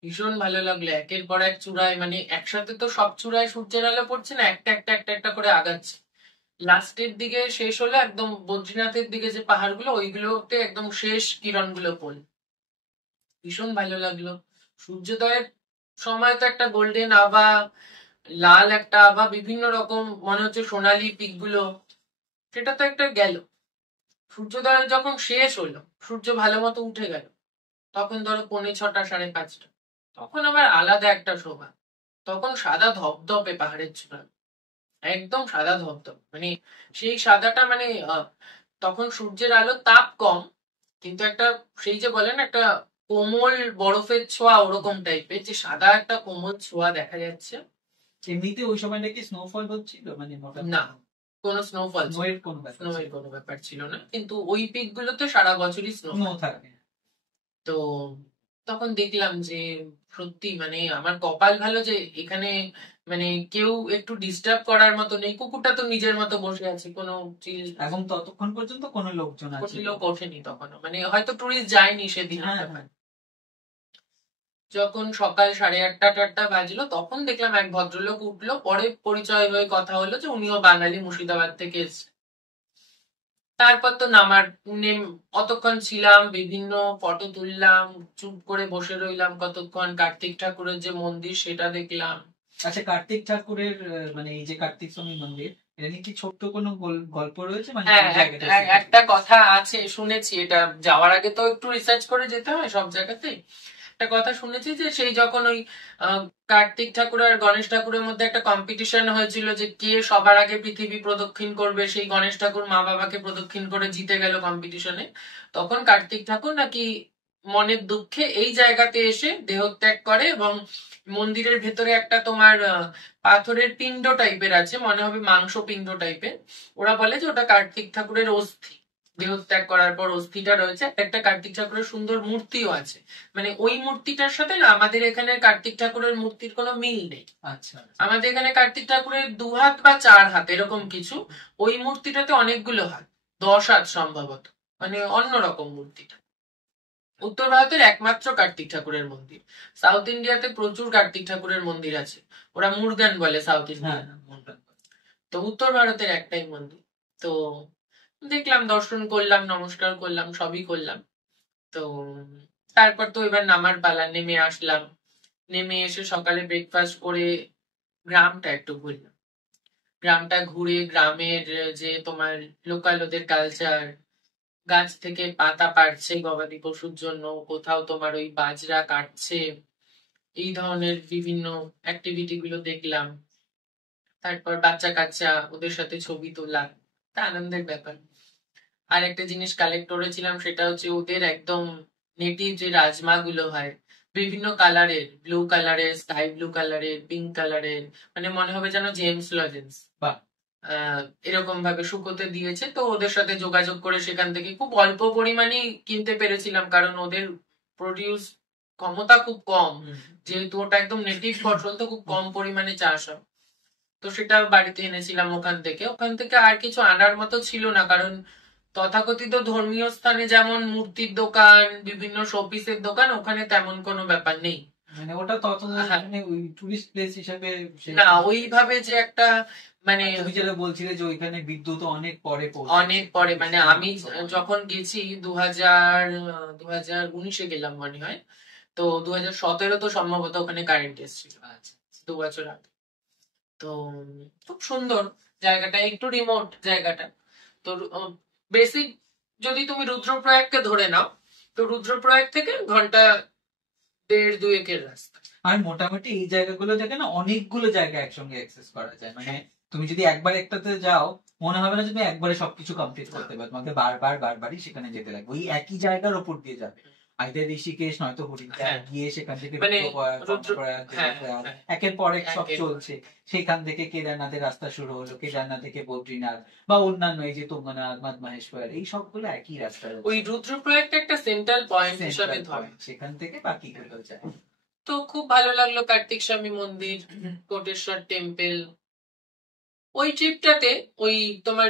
ভীষণ ভালো লাগলো। একের পর এক চূড়ায়, মানে একসাথে তো সব চূড়ায় সূর্যের আলো পড়ছে না, একটা একটা একটা একটা করে আগাচ্ছে। লাস্টের দিকে শেষ হলো একদম বদ্রীনাথের দিকে যে পাহাড়গুলো, ওইগুলোতে একদম শেষ কিরণ গুলো পড়ল, ভীষণ ভালো লাগলো। সূর্যোদয়ের সময় তো একটা গোল্ডেন আভা, লাল একটা আভা, বিভিন্ন রকম মনে হচ্ছে সোনালি পিক গুলো, সেটা তো একটা গেল। সূর্যোদয় যখন শেষ হলো, সূর্য ভালো মতো উঠে গেল, তখন ধরো 6:45 5:30, তখন আবার আলাদা একটা শোভা। তখন সাদা ধপধপে পাহাড়ের চূড়া, একদম সাদা ধপধপ, মানে সেই সাদাটা, মানে তখন সূর্যের আলো তাপ কম, কিন্তু একটা সেই যে বলেন একটা কোমল বরফের ছোঁয়া, ওরকম টাইপের যে সাদা একটা কোমল ছোঁয়া দেখা যাচ্ছে। এমনিতে ওই সময়টা কি স্নোফল হচ্ছিল, মানে না, কোনো স্নোফল স্নোয়ের কোনো ব্যাপার স্নোয়ের ছিল কোনো ব্যাপার ছিল না, কিন্তু ওই পিক গুলোতে সারা বছরই স্নো স্নো থাকে। তো তখন দেখলাম যে সত্যি মানে আমার কপাল ভালো যে এখানে মানে কেউ একটু ডিস্টার্ব করার মতো নেই, কুকুরটা তো নিজের মতো বসে আছে, কোনো চিজ এবং ততক্ষণ পর্যন্ত কোনো লোকজন কোনো আছে? লোক ওঠেনি তখনও, মানে হয়তো টুরিস্ট যায়নি সেদিন। হ্যাঁ, হ্যাঁ। যখন সকাল 8:30-8:30 বাজলো তখন দেখলাম এক ভদ্রলোক উঠলো, পরে পরিচয় হয়ে কথা হলো যে উনিও বাঙালি, মুর্শিদাবাদ থেকে এসেছে। তারপর তো নামার অতক্ষণ ছিলাম, বিভিন্ন ফটো তুললাম, চুপ করে বসে রইলাম কতক্ষণ, কার্তিক ঠাকুরের যে মন্দির সেটা দেখলাম। আচ্ছা, কার্তিক ঠাকুরের মানে এই যে কার্তিক স্বামী মন্দির, এটা নিয়ে কি ছোট্ট কোনো গল্প রয়েছে? মানে হ্যাঁ, কোন জায়গাটা একটা কথা আছে, শুনেছি, এটা যাওয়ার আগে তো একটু রিসার্চ করে যেতে হয় সব জায়গাতেই। একটা কথা শুনেছি যে সেই যখন ওই কার্তিক ঠাকুর আর গণেশ ঠাকুরের মধ্যে একটা কম্পিটিশন হয়েছিল যে কে সবার আগে পৃথিবী প্রদক্ষিণ করবে, সেই গণেশ ঠাকুর মা বাবাকে প্রদক্ষিণ করে জিতে গেল কম্পিটিশনে। তখন কার্তিক ঠাকুর নাকি মনের দুঃখে এই জায়গাতে এসে দেহত্যাগ করে, এবং মন্দিরের ভেতরে একটা তোমার পাথরের পিণ্ড টাইপের আছে, মনে হবে মাংস পিণ্ড টাইপের। ওরা বলে যে ওটা কার্তিক ঠাকুরের অস্থি, দেহত্যাগ করার পর অস্থিটা রয়েছে। একটা কার্তিক ঠাকুরের সুন্দর মূর্তিও আছে, মানে ওই মূর্তিটার সাথে না আমাদের এখানে কার্তিক ঠাকুরের মূর্তির কোনো মিল নেই। আচ্ছা, আমাদের এখানে কার্তিক ঠাকুরের 2 হাত বা 4 হাত এরকম কিছু, ওই মূর্তিটাতে অনেকগুলো হাত, 10 হাত সম্ভবত, মানে অন্যরকম মূর্তিটা। উত্তর ভারতের একমাত্র কার্তিক ঠাকুরের মন্দির। সাউথ ইন্ডিয়াতে প্রচুর কার্তিক ঠাকুরের মন্দির আছে, ওরা মুরগান বলে সাউথ ইন্ডিয়া। তো উত্তর ভারতের একটাই মন্দির। তো দেখলাম, দর্শন করলাম, নমস্কার করলাম, সবই করলাম। তো তারপর তো এবার নামার পালা, নেমে আসলাম। নেমে এসে সকালে ব্রেকফাস্ট করে গ্রামটা একটু ঘুরলাম। গ্রামটা ঘুরে গ্রামের যে তোমার লোকাল ওদের কালচার, গাছ থেকে পাতা পাড়ছে গবাদি পশুর জন্য, কোথাও তোমার ওই বাজরা কাটছে, এই ধরনের বিভিন্ন অ্যাক্টিভিটি গুলো দেখলাম। তারপর বাচ্চা কাচ্চা, ওদের সাথে ছবি তোলা, তা আনন্দের ব্যাপার। আর একটা জিনিস কালেক্ট করেছিলাম, সেটা হচ্ছে ওদের একদম নেটিভ যে রাজমা গুলো হয়, বিভিন্ন কালারের, ব্লু কালারের, স্কাই ব্লু কালারের, পিঙ্ক কালারের, মানে মনে হবে যেন জেমস লজেন্স এরকম ভাবে শুকোতে দিয়েছে। তো ওদের সাথে যোগাযোগ করে সেখান থেকে খুব অল্প পরিমাণেই কিনতে পেরেছিলাম, কারণ ওদের প্রডিউস ক্ষমতা খুব কম, যেহেতু ওটা একদম নেটিভ ফসল, তো খুব কম পরিমাণে চাষ হয়। তো সেটা বাড়িতে এনেছিলাম ওখান থেকে। ওখান থেকে আর কিছু আনার মতো ছিল না, কারণ তথাকথিত ধর্মীয় স্থানে যেমন মূর্তির দোকান, বিভিন্ন শোপিসের দোকান, ওখানে তেমন কোনো ব্যাপার নেই। মানে ওটা তত মানে ওই টুরিস্ট প্লেস হিসেবে না, ওইভাবে যে একটা মানে তুমি যেটা বলছিলে যে ওইখানে বিদ্যুৎ অনেক পরে অনেক পরে, মানে আমি যখন গেছি 2019-এ গেলাম মনে হয়, তো 2017 তো সম্ভবত ওখানে কারেন্ট এসেছিল, 2 বছর আগে। তো খুব সুন্দর জায়গাটা, একটু রিমোট জায়গাটা। তো বেসিক যদি তুমি রুদ্রপ্রয়াগকে ধরে নাও, তো রুদ্রপ্রয়াগ থেকে ঘন্টা 1.5-2 রাস্তা। আর মোটামুটি এই জায়গাগুলো থেকে না অনেকগুলো জায়গা একসঙ্গে অ্যাক্সেস করা যায়। মানে তুমি যদি একবার একটাতে যাও, মনে হবে না যে তুমি একবারে সবকিছু কমপ্লিট করতে পারবে, তোমাকে বারবারই সেখানে যেতে লাগবে, ওই একই জায়গার ওপর দিয়ে যাবে। আইদার ঋষিকেশ নয়তো হরিদ্বার, গিয়ে সেখান থেকে একের পর এক সব চলছে। সেখান থেকে কেদারনাথের রাস্তা শুরু হলো, কেদারনাথ থেকে বদ্রীনাথ বা অন্যান্য এই যে তুঙ্গনাথ, মহেশ্বর, এই সবগুলো একই রাস্তা। ওই রুদ্রপ্রয়াগটা একটা সেন্ট্রাল পয়েন্ট হিসেবে ধরে, সেখান থেকে বাকিগুলো যায়। তো খুব ভালো লাগলো কার্তিক স্বামী মন্দির, কোটেশ্বর টেম্পল। ওই ট্রিপটাতে ওই তোমার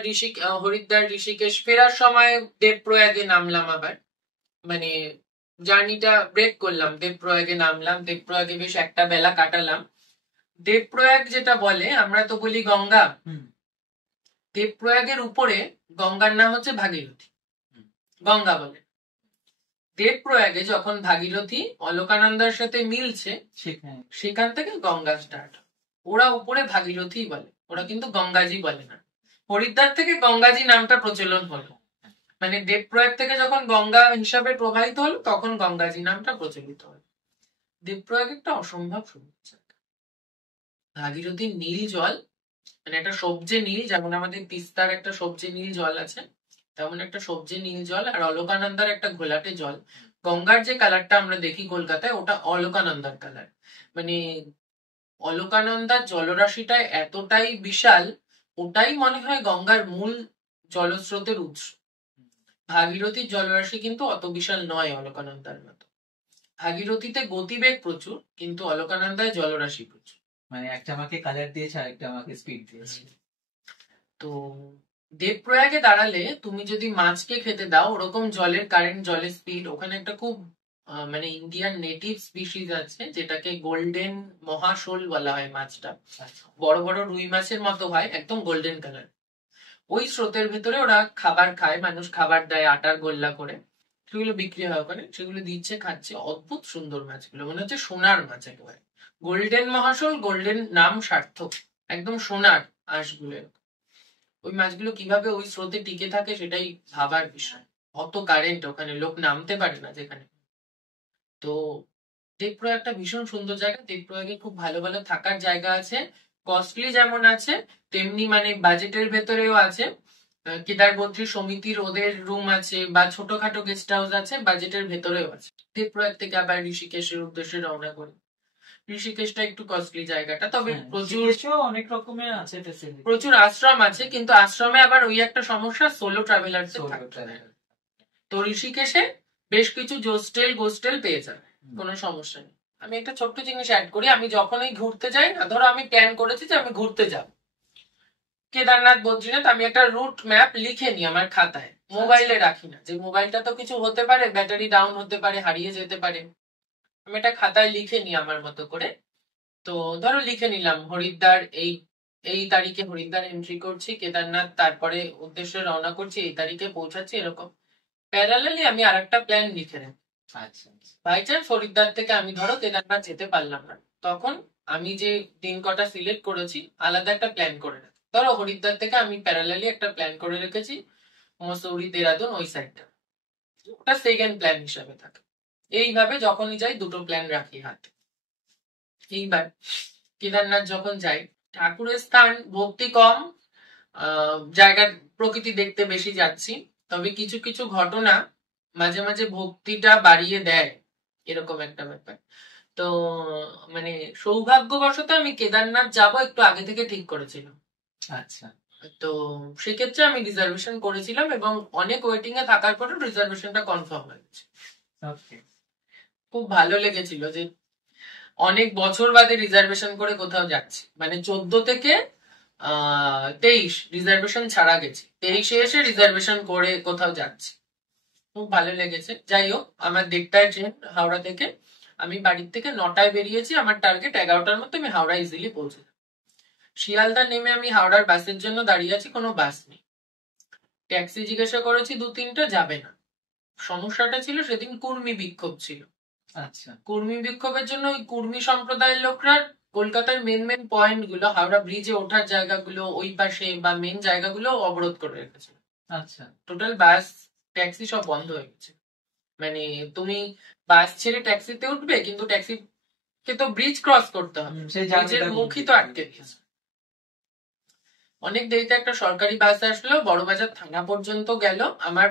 হরিদ্বার ঋষিকেশ ফেরার সময় দেবপ্রয়াগে নামলাম আবার, মানে জার্নিটা ব্রেক করলাম, দেবপ্রয়াগে নামলাম, দেবপ্রয়াগে বেশ একটা বেলা কাটালাম। দেবপ্রয়াগ যেটা বলে, আমরা তো বলি গঙ্গা, দেবপ্রয়াগের উপরে গঙ্গার নাম হচ্ছে ভাগীরথী, গঙ্গা বলে। দেবপ্রয়াগে যখন ভাগীরথী অলকানন্দার সাথে মিলছে, সেখান থেকে গঙ্গা স্টার্ট। ওরা উপরে ভাগীরথী বলে, ওরা কিন্তু গঙ্গাজি বলে না। হরিদ্বার থেকে গঙ্গাজি নামটা প্রচলন হলো, মানে দেবপ্রয়াগ থেকে যখন গঙ্গা হিসাবে প্রবাহিত হলো, তখন গঙ্গাজি নামটা প্রচলিত হলো। দেবপ্রয়াগ একটা অসম্ভব সুন্দর জায়গা। ভাগীরথীর নীল জল, মানে একটা সবজে নীল, যেমন আমাদের তিস্তার একটা সবজে নীল জল আছে, তেমন একটা সবজে নীল জল। আর অলকানন্দার একটা ঘোলাটে জল। গঙ্গার যে কালারটা আমরা দেখি কলকাতায়, ওটা অলকানন্দার কালার, মানে অলকানন্দার জলরাশিটা এতটাই বিশাল, ওটাই মনে হয় গঙ্গার মূল জলস্রোতের উৎস। ভাগীরথীর জলরাশি কিন্তু অত বিশাল নয় অলকানন্দার মতো। ভাগীরথীতে গতিবেগ প্রচুর, কিন্তু অলকানন্দায় জলরাশি প্রচুর। মানে একটা আমাকে কালার দিয়েছে আর একটা আমাকে স্পিড দিয়েছে। তো দেবপ্রয়াগে দাঁড়ালে তুমি যদি মাছকে খেতে দাও, ওরকম জলের কারেন্ট, জলের স্পিড, ওখানে একটা খুব মানে ইন্ডিয়ান নেটিভ স্পিসিস আছে যেটাকে গোল্ডেন মহাশোল বলা হয়। মাছটা বড় বড় রুই মাছের মতো হয়, একদম গোল্ডেন কালার। ওই স্রোতের ভেতরে ওরা খাবার খায়, মানুষ খাবার দেয় আটার গোল্লা করে, সেগুলো বিক্রি হয় ওখানে, সেগুলো দিচ্ছে, খাচ্ছে। অদ্ভুত সুন্দর মাছগুলো, মনে হচ্ছে সোনার মাছ একেবারে। গোল্ডেন মহাশোল, গোল্ডেন নাম সার্থক, একদম সোনার আঁশগুলো। ওই মাছগুলো কিভাবে ওই স্রোতে টিকে থাকে সেটাই ভাবার বিষয়। অত কারেন্ট ওখানে, লোক নামতে পারে না যেখানে। তো দেবপ্রয়াগ একটা ভীষণ সুন্দর জায়গা। দেবপ্রয়াগে খুব ভালো ভালো থাকার জায়গা আছে, কস্টলি যেমন আছে তেমনি মানে বাজেটের ভেতরেও আছে। কেদারবদ্রী সমিতির ওদের রুম আছে, বা ছোটখাটো গেস্ট হাউস আছে, বাজেটের ভেতরেও আছে। দেবপ্রয়াগ থেকে আবার ঋষিকেশের উদ্দেশ্যে রওনা করি। ঋষিকেশটা একটু কস্টলি জায়গাটা, তবে অনেক রকমের আছে, প্রচুর আশ্রম আছে, কিন্তু আশ্রমে আবার ওই একটা সমস্যা, সোলো ট্রাভেলার। তো ঋষিকেশে বেশ কিছু গোস্টেল পেয়ে যাবে, কোনো সমস্যা নেই। আমি একটা ছোট্ট জিনিস অ্যাড করি, আমি যখনই ঘুরতে যাই না, ধরো আমি প্ল্যান করেছি যে আমি ঘুরতে যাব কেদারনাথ বদ্রীনাথ, আমি একটা রুট ম্যাপ লিখে নিই আমার খাতায়, মোবাইলে রাখি না। যে মোবাইলটা তো কিছু হতে পারে, ব্যাটারি ডাউন হতে পারে, হারিয়ে যেতে পারে, আমি এটা খাতায় লিখে নিই আমার মতো করে। তো ধরো লিখে নিলাম হরিদ্বার এই তারিখে হরিদ্বার এন্ট্রি করছি, কেদারনাথ তারপরে উদ্দেশ্যে রওনা করছি, এই তারিখে পৌঁছাচ্ছি, এরকম প্যারালালি আমি আর একটা প্ল্যান লিখে রাখি। আচ্ছা, বাই চান্স হরিদ্বার থেকে আমি ধরো কেদারনাথ যেতে পারলাম না, তখন আমি যে দিন কটা সিলেক্ট করেছি আলাদা একটা প্ল্যান করে রাখি। ধরো হরিদ্বার থেকে আমি প্যারালালি একটা প্ল্যান করে রেখেছি মসৌরি, দেরাদুন, ওই সাইডটা, ওটা সেকেন্ড প্ল্যান হিসাবে থাকে। এইভাবে যখনই যাই দুটো প্ল্যান রাখি হাতে। এইবার কেদারনাথ যখন যাই, ঠাকুরের স্থান ভক্তি কম, জায়গার প্রকৃতি দেখতে বেশি যাচ্ছি, তবে কিছু কিছু ঘটনা মাঝে মাঝে ভক্তিটা বাড়িয়ে দেয়, এরকম একটা ব্যাপার। তো মানে সৌভাগ্যবশত আমি কেদারনাথ যাব একটু আগে থেকে ঠিক করেছিলাম। আচ্ছা, তো সেক্ষেত্রে আমি রিজার্ভেশন করেছিলাম, এবং অনেক ওয়েটিং এ থাকার পরেও রিজার্ভেশনটা কনফার্ম হয়েছে। খুব ভালো লেগেছিল যে অনেক বছর বাদে রিজার্ভেশন করে কোথাও যাচ্ছি, মানে 14 থেকে 23 রিজার্ভেশন ছাড়া গেছি, 23-এ এসে রিজার্ভেশন করে কোথাও যাচ্ছি, খুব ভালো লেগেছে। যাই হোক, আমার 1:30 ট্রেন হাওড়া থেকে, আমি বাড়ির থেকে 9টায় বেরিয়েছি, আমার টার্গেট 11টার মধ্যে আমি হাওড়া ইজিলি পৌঁছে যাব। শিয়ালদা নেমে আমি হাওড়ার বাসের জন্য দাঁড়িয়ে আছি, কোনো বাস নেই। ট্যাক্সি জিজ্ঞাসা করেছি 2-3টা, যাবে না। সমস্যাটা ছিল সেদিন কুর্মী বিক্ষোভ ছিল। আচ্ছা, কুর্মী বিক্ষোভের জন্য ওই কুর্মী সম্প্রদায়ের লোকরা কলকাতার মেন পয়েন্ট গুলো, হাওড়া ব্রিজে ওঠার জায়গাগুলো ওই পাশে বা মেন জায়গাগুলো অবরোধ করে রেখেছে। আচ্ছা, টোটাল বাস ট্যাক্সি সব বন্ধ হয়ে গেছে। মানে তুমি বাস ছেড়ে ট্যাক্সিতে উঠবে, কিন্তু ট্যাক্সিকে তো ব্রিজ ক্রস করতে হবে, ব্রিজের মুখই তো আটকে দিয়েছে। অনেক দেরিতে একটা সরকারি বাস আসলো, বড়বাজার থানা পর্যন্ত গেল। আমার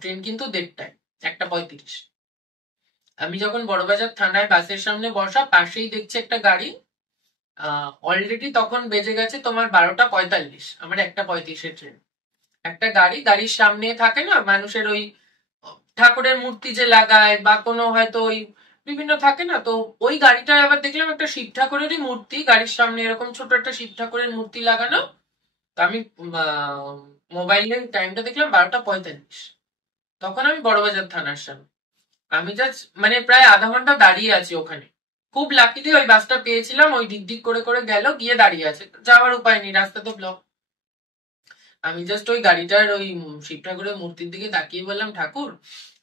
ট্রেন কিন্তু 1:30টায়, 1:35। আমি যখন বড়বাজার থানায় বাসের সামনে বসা, পাশেই দেখছি একটা গাড়ি, অলরেডি তখন বেজে গেছে তোমার 12:45, আমার 1:35-এর ট্রেন। একটা গাড়ির সামনে থাকে না মানুষের ওই ঠাকুরের মূর্তি যে লাগায়, বা কোনো হয়তো ওই বিভিন্ন থাকে না, তো ওই গাড়িটা আবার দেখলাম একটা শিব ঠাকুরেরই মূর্তি, গাড়ির সামনে এরকম ছোট একটা শিব ঠাকুরের মূর্তি লাগানো। তো আমি মোবাইলের টাইমটা দেখলাম 12:45, তখন আমি বড়বাজার থানার সামনে। আমি জাস্ট মানে প্রায় আধা ঘন্টা দাঁড়িয়ে আছি ওখানে। খুব লাকিলি ওই বাসটা পেয়েছিলাম, ওই দিক করে করে গেল, গিয়ে দাঁড়িয়ে আছে, যাওয়ার উপায় নেই, রাস্তা তো ব্লক। আমি জাস্ট ওই গাড়িটার ওই শিব ঠাকুরের মূর্তির দিকে তাকিয়ে বললাম, ঠাকুর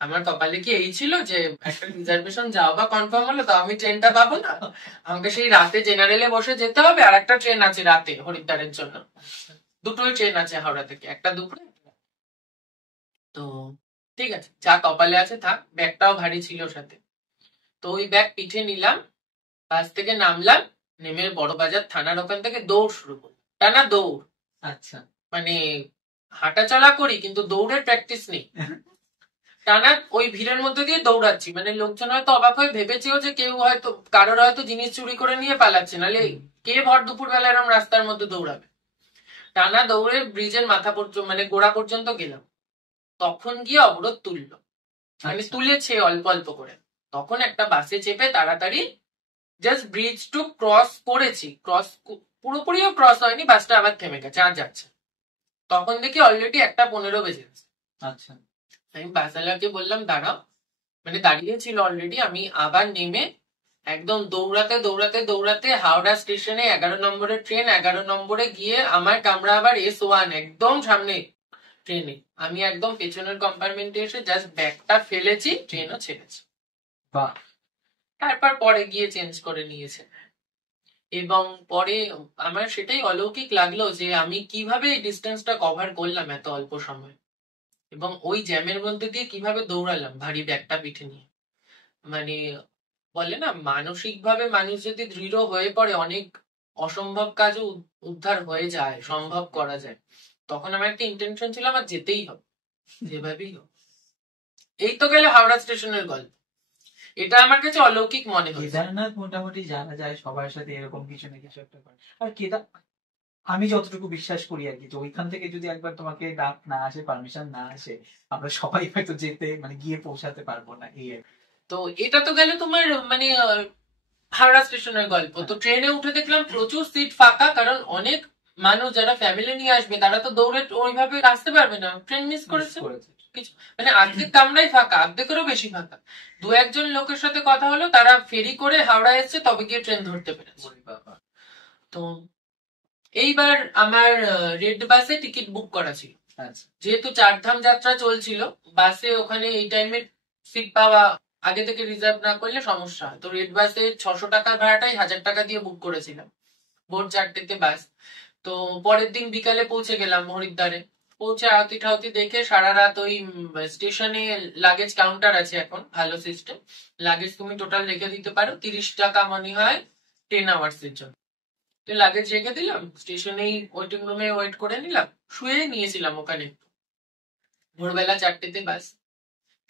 আমার কপালে কি এই ছিল যে একটা রিজার্ভেশন যাওয়া বা কনফার্ম হলো, তো আমি ট্রেনটা পাবো না, আমাকে সেই রাতে জেনারেলে বসে যেতে হবে, আর একটা ট্রেন আছে রাতে হরিদ্বারের জন্য, দুটোই ট্রেন আছে হাওড়া থেকে, একটা দুপুরে। তো ঠিক আছে, যা কপালে আছে থাক। ব্যাগটাও ভারী ছিল সাথে, তো ওই ব্যাগ পিঠে নিলাম, বাস থেকে নামলাম, নেমে বড়বাজার থানার ওখান থেকে দৌড় শুরু করলাম, টানা দৌড়। আচ্ছা, মানে হাঁটা চলা করি কিন্তু দৌড়ের প্র্যাকটিস নেই। টানা ওই ভিড়ের মধ্যে দিয়ে দৌড়াচ্ছি, মানে লোকজন হয়তো অবাক হয়ে ভেবেছেও যে কেউ হয়তো কারোর হয়তো জিনিস চুরি করে নিয়ে পালাচ্ছে, নাহলে কে ভর দুপুর বেলা এরকম রাস্তার মধ্যে দৌড়াবে। টানা দৌড়ে ব্রিজের মাথা পর্যন্ত মানে গোড়া পর্যন্ত গেলাম, তখন গিয়ে অবরোধ তুললো, মানে তুলেছে অল্প অল্প করে। তখন একটা বাসে চেপে তাড়াতাড়ি জাস্ট ব্রিজ টু ক্রস করেছি, পুরোপুরিও ক্রস হয়নি, বাসটা আবার থেমে গেছে, আর যাচ্ছে। তখন দেখি অলরেডি 1:15 বেজে গেছে। আচ্ছা, আমি বাসওয়ালাকে বললাম দাঁড়াও, মানে দাঁড়িয়ে ছিল অলরেডি, আমি আবার নেমে একদম দৌড়াতে দৌড়াতে দৌড়াতে হাওড়া স্টেশনে 11 নম্বরের ট্রেন, 11 নম্বরে গিয়ে আমার কামরা আবার S1 একদম সামনে ট্রেনে, আমি একদম পেছনের কম্পার্টমেন্টে এসে জাস্ট ব্যাগটা ফেলেছি, ট্রেনও ছেড়েছি। বাহ। তারপর পরে গিয়ে চেঞ্জ করে নিয়েছে। এবং পরে আমার সেটাই অলৌকিক লাগলো যে আমি কিভাবে এই ডিস্টেন্সটা কভার করলাম এত অল্প সময়, এবং ওই জ্যামের মধ্যে দিয়ে কিভাবে দৌড়ালাম ভারী ব্যাগটা পিঠে নিয়ে। মানে বলে না, মানসিক ভাবে মানুষ যদি দৃঢ় হয়ে পড়ে, অনেক অসম্ভব কাজও উদ্ধার হয়ে যায়, সম্ভব করা যায়। তখন আমার একটা ইন্টেনশন ছিল আমার যেতেই হবে, যেভাবেই হোক। এই তো গেলে হাওড়া স্টেশনের গল্প, এটা আমার কাছে অলৌকিক মনে হয়। কেদারনাথ মোটামুটি জানা যায় সবার সাথে এরকম কিছু না কিছু একটা করে। আর আমি যতটুকু বিশ্বাস করি আর কি, যে ওইখান থেকে যদি একবার তোমাকে ডাক না আসে, পারমিশন না আসে, আমরা সবাই হয়তো যেতে মানে গিয়ে পৌঁছাতে পারবো না, এই আর কি। তো এটা তো গেলে তোমার মানে হাওড়া স্টেশনের গল্প। তো ট্রেনে উঠে দেখলাম প্রচুর সিট ফাঁকা, কারণ অনেক মানুষ যারা ফ্যামিলি নিয়ে আসবে তারা তো দৌড়ে ওইভাবে আসতে পারবে না, ট্রেন মিস করেছে। মানে অর্ধেক কামরাই ফাঁকা, অর্ধেকেরও বেশি ফাঁকা। দু একজন লোকের সাথে কথা হলো, তারা ফেরি করে হাওড়া এসছে, তবে গিয়ে ট্রেন ধরতে পেরেছে। তো এইবার আমার রেড বাসে টিকিট বুক করা ছিল, যেহেতু 4 ধাম যাত্রা চলছিল, বাসে ওখানে এই টাইমে সিট পাওয়া আগে থেকে রিজার্ভ না করলে সমস্যা হয়। তো রেড বাসে 600 টাকার ভাড়াটাই 1000 টাকা দিয়ে বুক করেছিলাম, ভোর 4টেতে বাস। তো পরের দিন বিকালে পৌঁছে গেলাম হরিদ্বারে। পৌঁছে আরতি ঠাউতি দেখে সারা রাত ওই স্টেশনে লাগেজ কাউন্টার আছে এখন, ভালো সিস্টেম, লাগেজ তুমি টোটাল রেখে দিতে পারো, 30 টাকা মনে হয় 10 আওয়ার্স এর জন্য। তো লাগেজ রেখে দিলাম, স্টেশনেই ওয়েটিং রুমে ওয়েট করে নিলাম, শুয়ে নিয়েছিলাম ওখানে। ভোরবেলা 4টেতে বাস,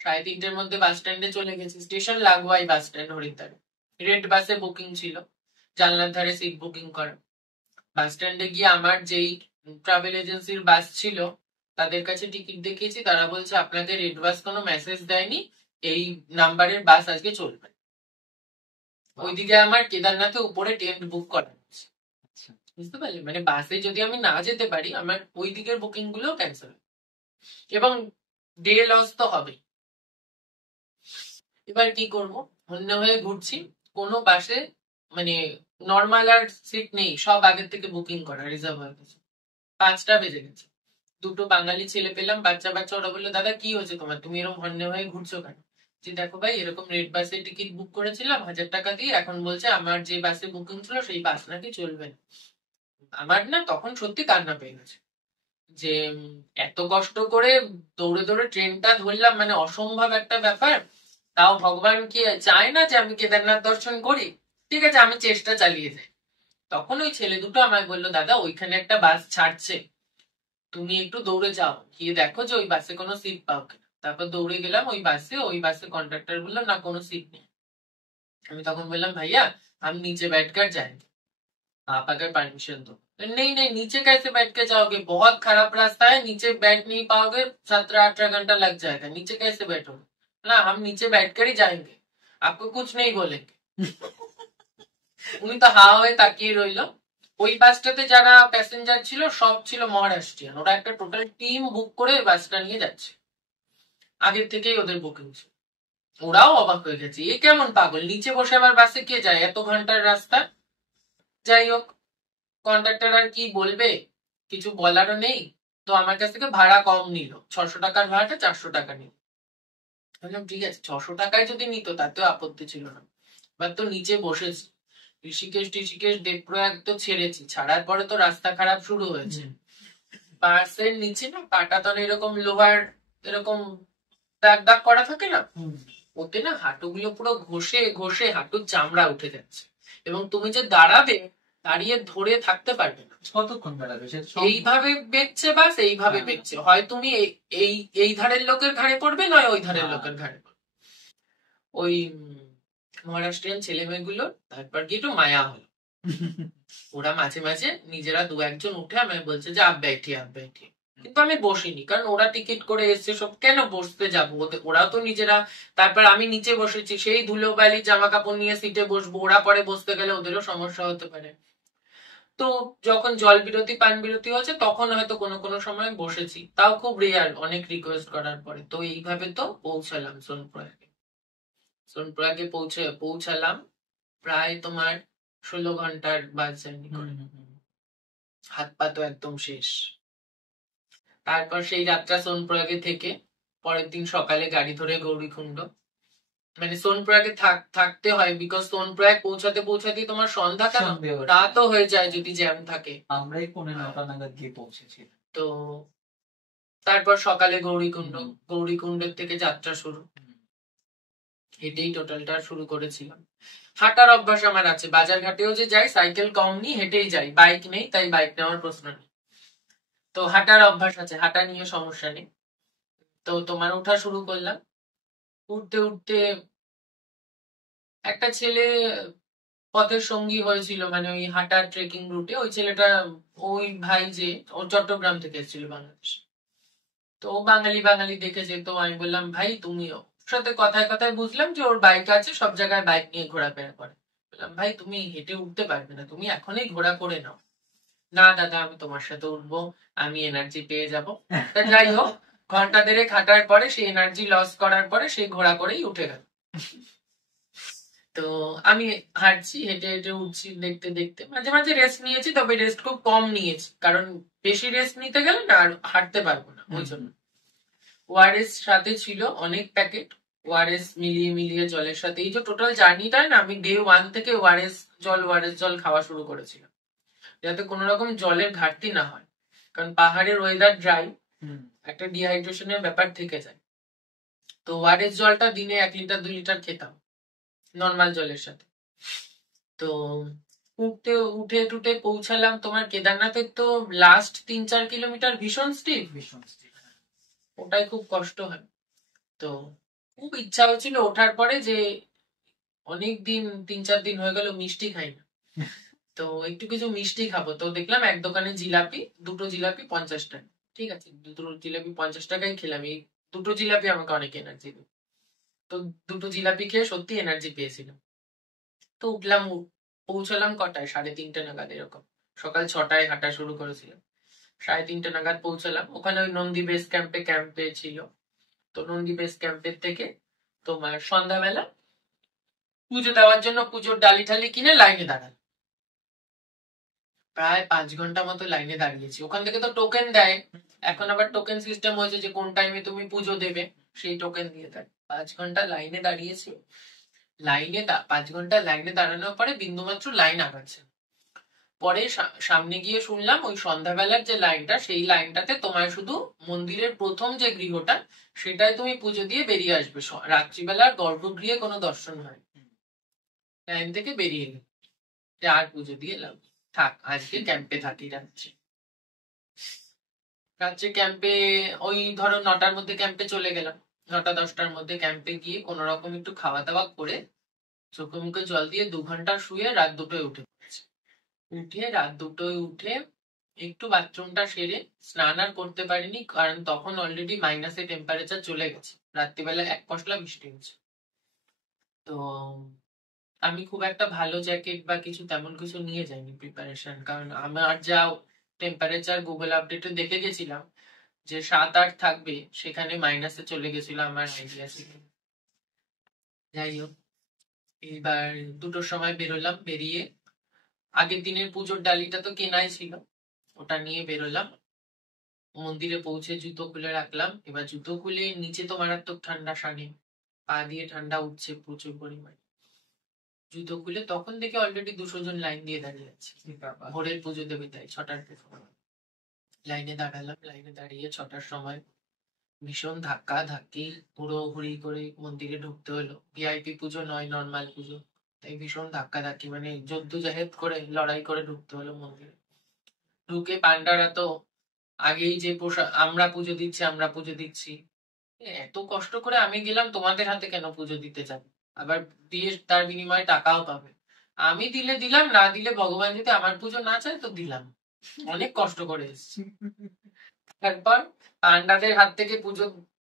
3:30-এর মধ্যে বাস স্ট্যান্ডে চলে গেছি। স্টেশন লাগোয়াই বাস স্ট্যান্ড হরিদ্বারে। রেড বাসে বুকিং ছিল, জানলার ধারে সিট বুকিং করা। বাস স্ট্যান্ডে গিয়ে আমার যেই ট্রাভেল এজেন্সির বাস ছিল তাদের কাছে টিকিট দেখিয়েছি, তারা বলছে আপনাদের রেড বাস কোনো মেসেজ দেয়নি, এই নাম্বারের বাস আজকে চলবে। ওইদিকে আমার কেদারনাথে উপরে টেন্ট বুক করা আছে, বুঝতে পারলে? মানে বাসে যদি আমি না যেতে পারি, আমার ওই দিকের বুকিং গুলো ক্যান্সেল, এবং ডে লস তো হবে। এবার কি করবো, অন্য হয়ে ঘুরছি, কোনো বাসে মানে নর্মাল আর সিট নেই, সব আগের থেকে বুকিং করা, রিজার্ভ হয়ে গেছে। 5টা বেজে গেছে, দুটো বাঙালি ছেলে পেলাম, বাচ্চা বাচ্চা। ওরা বললো দাদা কি হয়েছে তোমার, তুমি এরকম হন্য হয়ে ঘুরছো কেন? যে দেখো ভাই, এরকম রেড বাসে টিকিট বুক করেছিলাম 1000 টাকা দিয়ে, এখন বলছে আমার যে বাসে বুকিং ছিল সেই বাস নাকি চলবে না। আমার না তখন সত্যি কান্না পেয়ে গেছে, যে এত কষ্ট করে দৌড়ে দৌড়ে ট্রেনটা ধরলাম, মানে অসম্ভব একটা ব্যাপার। তাও ভগবান কি চায় না যে আমি কেদারনাথ দর্শন করি? ঠিক আছে, আমি চেষ্টা চালিয়ে যাই। তখন ওই ছেলে দুটো আমায় বললো দাদা ওইখানে একটা বাস ছাড়ছে, তুমি একটু দৌড়ে যাও, গিয়ে দেখো যে ওই বাসে কোনো সিট পাও কিনা। তারপর দৌড়ে গেলাম ওই বাসে কন্ডাক্টর বললো না, কোনো সিট নেই। আমি তখন বললাম ভাইয়া हम नीचे बैठकर जाएंगे, आप अगर परमिशन दो। नहीं नहीं, नीचे कैसे बैठ के जाओगे, बहुत खराब रास्ता है, नीचे बैठ नहीं पाओगे, 17-18 घंटा लग जाएगा, नीचे कैसे बैठोगे? ना, हम नीचे बैठकर ही जाएंगे, आपको कुछ नहीं बोलेंगे। উনি তো হা হয়ে তাকিয়ে রইল। ওই বাসটাতে যারা প্যাসেঞ্জার ছিল সব ছিল মহারাষ্ট্রিয়ান, ওরা একটা টোটাল টিম বুক করে বাসটা নিয়ে যাচ্ছে, আগের থেকেই ওদের বুকিং ছিল। ওরাও অবাক হয়ে গেছে, এ কেমন পাগল, নিচে বসে আবার বাসে কে যায় এত ঘন্টার রাস্তা। যাই হোক, কন্ডাক্টর আর কি বলবে, কিছু বলারও নেই। তো আমার কাছ থেকে ভাড়া কম নিল, 600 টাকার ভাড়াটা 400 টাকা নিল। বললাম ঠিক আছে, 600 টাকায় যদি নিত তাতেও আপত্তি ছিল না। এবার তো নিচে বসেছি, ঋষিকেশ দেবপ্রয়াগ তো ছেড়েছি, ছাড়ার পরে তো রাস্তা খারাপ শুরু হয়েছে। বাসের নিচে না পাটা তলে এরকম লোহার এরকম দাগ দাগ করা থাকে না, ওতে না হাঁটুগুলো পুরো ঘষে ঘষে হাঁটুর চামড়া উঠে যাচ্ছে, এবং তুমি যে দাঁড়াবে দাঁড়িয়ে ধরে থাকতে পারবে না। কতক্ষণ বেড়াবে সেটা এইভাবে বেচছে, বাস এইভাবে হ্যাঁ। বেচছে, হয় তুমি এই এই ধারের লোকের ঘাড়ে পড়বে, নয় ওই ধারের হ্যাঁ। লোকের ঘাড়ে পড়বে। ওই মহারাষ্ট্রিয়ান ছেলে মেয়েগুলো তারপর কি একটু মায়া হলো, ওরা মাঝে মাঝে নিজেরা দু একজন উঠে আমায় বলছে যে আপ ব্যাঠিয়ে, কিন্তু আমি বসিনি, কারণ ওরা টিকিট করে এসছে, সব কেন বসতে যাবো, ওরাও তো নিজেরা। তারপর আমি নিচে বসেছি, সেই ধুলোবালি জামা কাপড় নিয়ে সিটে বসবো, ওরা পরে বসতে গেলে ওদেরও সমস্যা হতে পারে। তো যখন জল বিরতি পান বিরতি হচ্ছে তখন হয়তো কোনো কোনো সময় বসেছি, তাও খুব রেয়ার, অনেক রিকোয়েস্ট করার পরে। তো এইভাবে তো পৌঁছালাম সোনপ্রয়াগে। সোনপ্রয়াগে পৌঁছালাম প্রায় তোমার 16 ঘন্টার বাস জার্নি করে। হাত পা তো একদম শেষ। তারপর সেই যাত্রা সোনপ্রয়াগে থেকে পরের দিন সকালে গাড়ি ধরে গৌরীকুণ্ড, মানে সোনপ্রয়াগে থাকতে হয়, বিকজ সোনপ্রয়াগ পৌঁছাতে পৌঁছাতে তোমার সন্ধ্যা কেন রাতও হয়ে যায় যদি জ্যাম থাকে। আমরাই 9:45 নাগাদ গিয়ে পৌঁছেছি। তো তারপর সকালে গৌরীকুণ্ডের থেকে যাত্রা শুরু, হেঁটেই টোটালটা শুরু করেছিলাম। হাঁটার অভ্যাস আমার আছে, বাজার ঘাটেও যে যাই সাইকেল কম নি, হেঁটেই যাই, বাইক নেই, তাই বাইক নেওয়ার প্রশ্ন নেই। তো হাঁটার অভ্যাস আছে, হাঁটা নিয়ে সমস্যা নেই। তো তোমার ওঠা শুরু করলাম, উঠতে উঠতে একটা ছেলে পথের সঙ্গী হয়েছিল, মানে ওই হাঁটার ট্রেকিং রুটে। ওই ছেলেটা, ওই ভাই যে ও চট্টগ্রাম থেকে এসেছিল বাংলাদেশে, তো ও বাঙালি বাঙালি দেখেছে। তো আমি বললাম ভাই তুমিও, সাথে কথায় কথায় বুঝলাম যে ওর বাইক আছে, সব জায়গায় বাইক নিয়ে ঘোরাফেরা করে। বললাম ভাই তুমি হেঁটে উঠতে পারবে না, তুমি এখনই ঘোড়া করে নাও। না দাদা আমি তোমার সাথে উঠবো, আমি এনার্জি পেয়ে যাবো। তা যাই হোক, ঘন্টা দেড়েক হাঁটার পরে সেই এনার্জি লস করার পরে সেই ঘোড়া করেই উঠে গেল। তো আমি হাঁটছি, হেঁটে হেঁটে উঠছি, দেখতে দেখতে মাঝে মাঝে রেস্ট নিয়েছি, তবে রেস্ট খুব কম নিয়েছি, কারণ বেশি রেস্ট নিতে গেলে না আর হাঁটতে পারবো না। ওই জন্য ওআরএস সাথে ছিল অনেক প্যাকেট, ওআরএস মিলিয়ে মিলিয়ে জলের সাথে। এই যে টোটাল জার্নিটাই না আমি ডে 1 থেকে ওআরএস জল খাওয়া শুরু করেছিলাম, যাতে কোনো রকম জলের ঘাটতি না হয়, কারণ পাহাড়ের ওয়েদার ড্রাই, একটা ডিহাইড্রেশনের ব্যাপার থেকে যায়। তো ওআরএস জলটা দিনে 1 লিটার 2 লিটার খেতাম নর্মাল জলের সাথে। তো উঠে টুটে পৌঁছালাম তোমার কেদারনাথের। তো লাস্ট 3-4 কিলোমিটার ভীষণ স্টিপ, ওটাই খুব কষ্ট হয়। তো খুব ইচ্ছা হচ্ছিল ওঠার পরে যে অনেক দিন 3-4 দিন হয়ে গেল মিষ্টি খাই না, তো একটু কিছু মিষ্টি খাবো। তো দেখলাম এক দোকানে জিলাপি, দুটো জিলাপি 50 টাকা। ঠিক আছে, দুটো জিলাপি 50 টাকায় খেলাম। এই দুটো জিলাপি আমাকে অনেক এনার্জি দেবে। তো দুটো জিলাপি খেয়ে সত্যি এনার্জি পেয়েছিলাম। তো উঠলাম, পৌঁছালাম কটায়, 3:30 নাগাদ এরকম। সকাল 6টায় হাঁটা শুরু করেছিলাম, 3:30 নাগাদ পৌঁছালাম। ওখানে ওই নন্দী বেস ক্যাম্পে ছিল। তো নন্দী বেস ক্যাম্পের থেকে তোমার সন্ধ্যাবেলা পুজো দেওয়ার জন্য পুজোর ডালি ঠালি কিনে লাইনে দাঁড়াল। প্রায় 5 ঘন্টা মতো লাইনে দাঁড়িয়েছি। ওখান থেকে তো টোকেন দেয়, এখন আবার টোকেন সিস্টেম হয়েছে যে কোন টাইমে তুমি পুজো দেবে সেই টোকেন দিয়ে দেয়। 5 ঘন্টা লাইনে দাঁড়িয়েছি। 5 ঘন্টা লাইনে দাঁড়ানোর পরে বিন্দুমাত্র লাইন আগাচ্ছে। পরে সামনে গিয়ে শুনলাম ওই সন্ধ্যাবেলার যে লাইনটা, সেই লাইনটাতে তোমার শুধু মন্দিরের প্রথম যে গৃহটা সেটাই তুমি পুজো দিয়ে বেরিয়ে আসবে। রাত্রিবেলার গর্ভগৃহে কোনো দর্শন হয়। লাইন থেকে বেরিয়ে গেল, আর পুজো দিয়ে লাভ থাক, আজকে ক্যাম্পে থাকি। রাত্রে ক্যাম্পে ওই ধরো 9টার মধ্যে ক্যাম্পে চলে গেলাম। 9টা-10টার মধ্যে ক্যাম্পে গিয়ে কোন রকম একটু খাওয়া দাওয়া করে চোখে মুখে জল দিয়ে 2 ঘন্টা শুয়ে রাত 2টোয় উঠে পড়েছি। রাত 2টোয় উঠে একটু বাথরুমটা সেরে স্নান আর করতে পারিনি, কারণ তখন অলরেডি মাইনাসে টেম্পারেচার চলে গেছে, রাত্রিবেলা 1 পশলা বৃষ্টি হচ্ছে। তো আমি খুব একটা ভালো জ্যাকেট বা কিছু তেমন কিছু নিয়ে যাইনি প্রিপারেশন, কারণ আমার যা টেম্পারেচার গুগল আপডেটে দেখে গেছিলাম যে 7-8 থাকবে, সেখানে মাইনাসে চলে গেছিল আমার আইডিয়া ছিল। যাই হোক, এবার 2টোর সময় বেরোলাম। বেরিয়ে আগের দিনের পুজোর ডালিটা তো কেনাই ছিল, ওটা নিয়ে বেরোলাম। মন্দিরে পৌঁছে জুতো খুলে রাখলাম। এবার জুতো খুলে নিচে তো মারাত্মক ঠান্ডা, সানে পা দিয়ে ঠান্ডা উঠছে প্রচুর পরিমাণে। জুতো খুলে তখন দেখে অলরেডি 200 জন লাইন দিয়ে দাঁড়িয়ে আছে, ভোরের পুজো দেবে তাই। 6টার লাইনে দাঁড়ালাম। লাইনে দাঁড়িয়ে 6টার সময় ভীষণ ধাক্কা ধাক্কি হুড়োহুড়ি করে মন্দিরে ঢুকতে হলো। ভিআইপি পুজো নয়, নর্মাল পুজো, তাই ভীষণ ধাক্কাধাক্কি, মানে জদ্দুজাহেদ করে লড়াই করে ঢুকতে হলো মন্দিরে। ঢুকে পান্ডারা তো আগেই যে আমরা পুজো দিচ্ছি, এত কষ্ট করে আমি গেলাম, তোমাদের হাতে কেন পুজো দিতে যাবে, আবার দিয়ে তার বিনিময়ে টাকাও পাবে। আমি দিলে দিলাম, না দিলে ভগবান যদি আমার পুজো না চায় তো দিলাম, অনেক কষ্ট করে এসেছি। তারপর পান্ডাদের হাত থেকে পুজো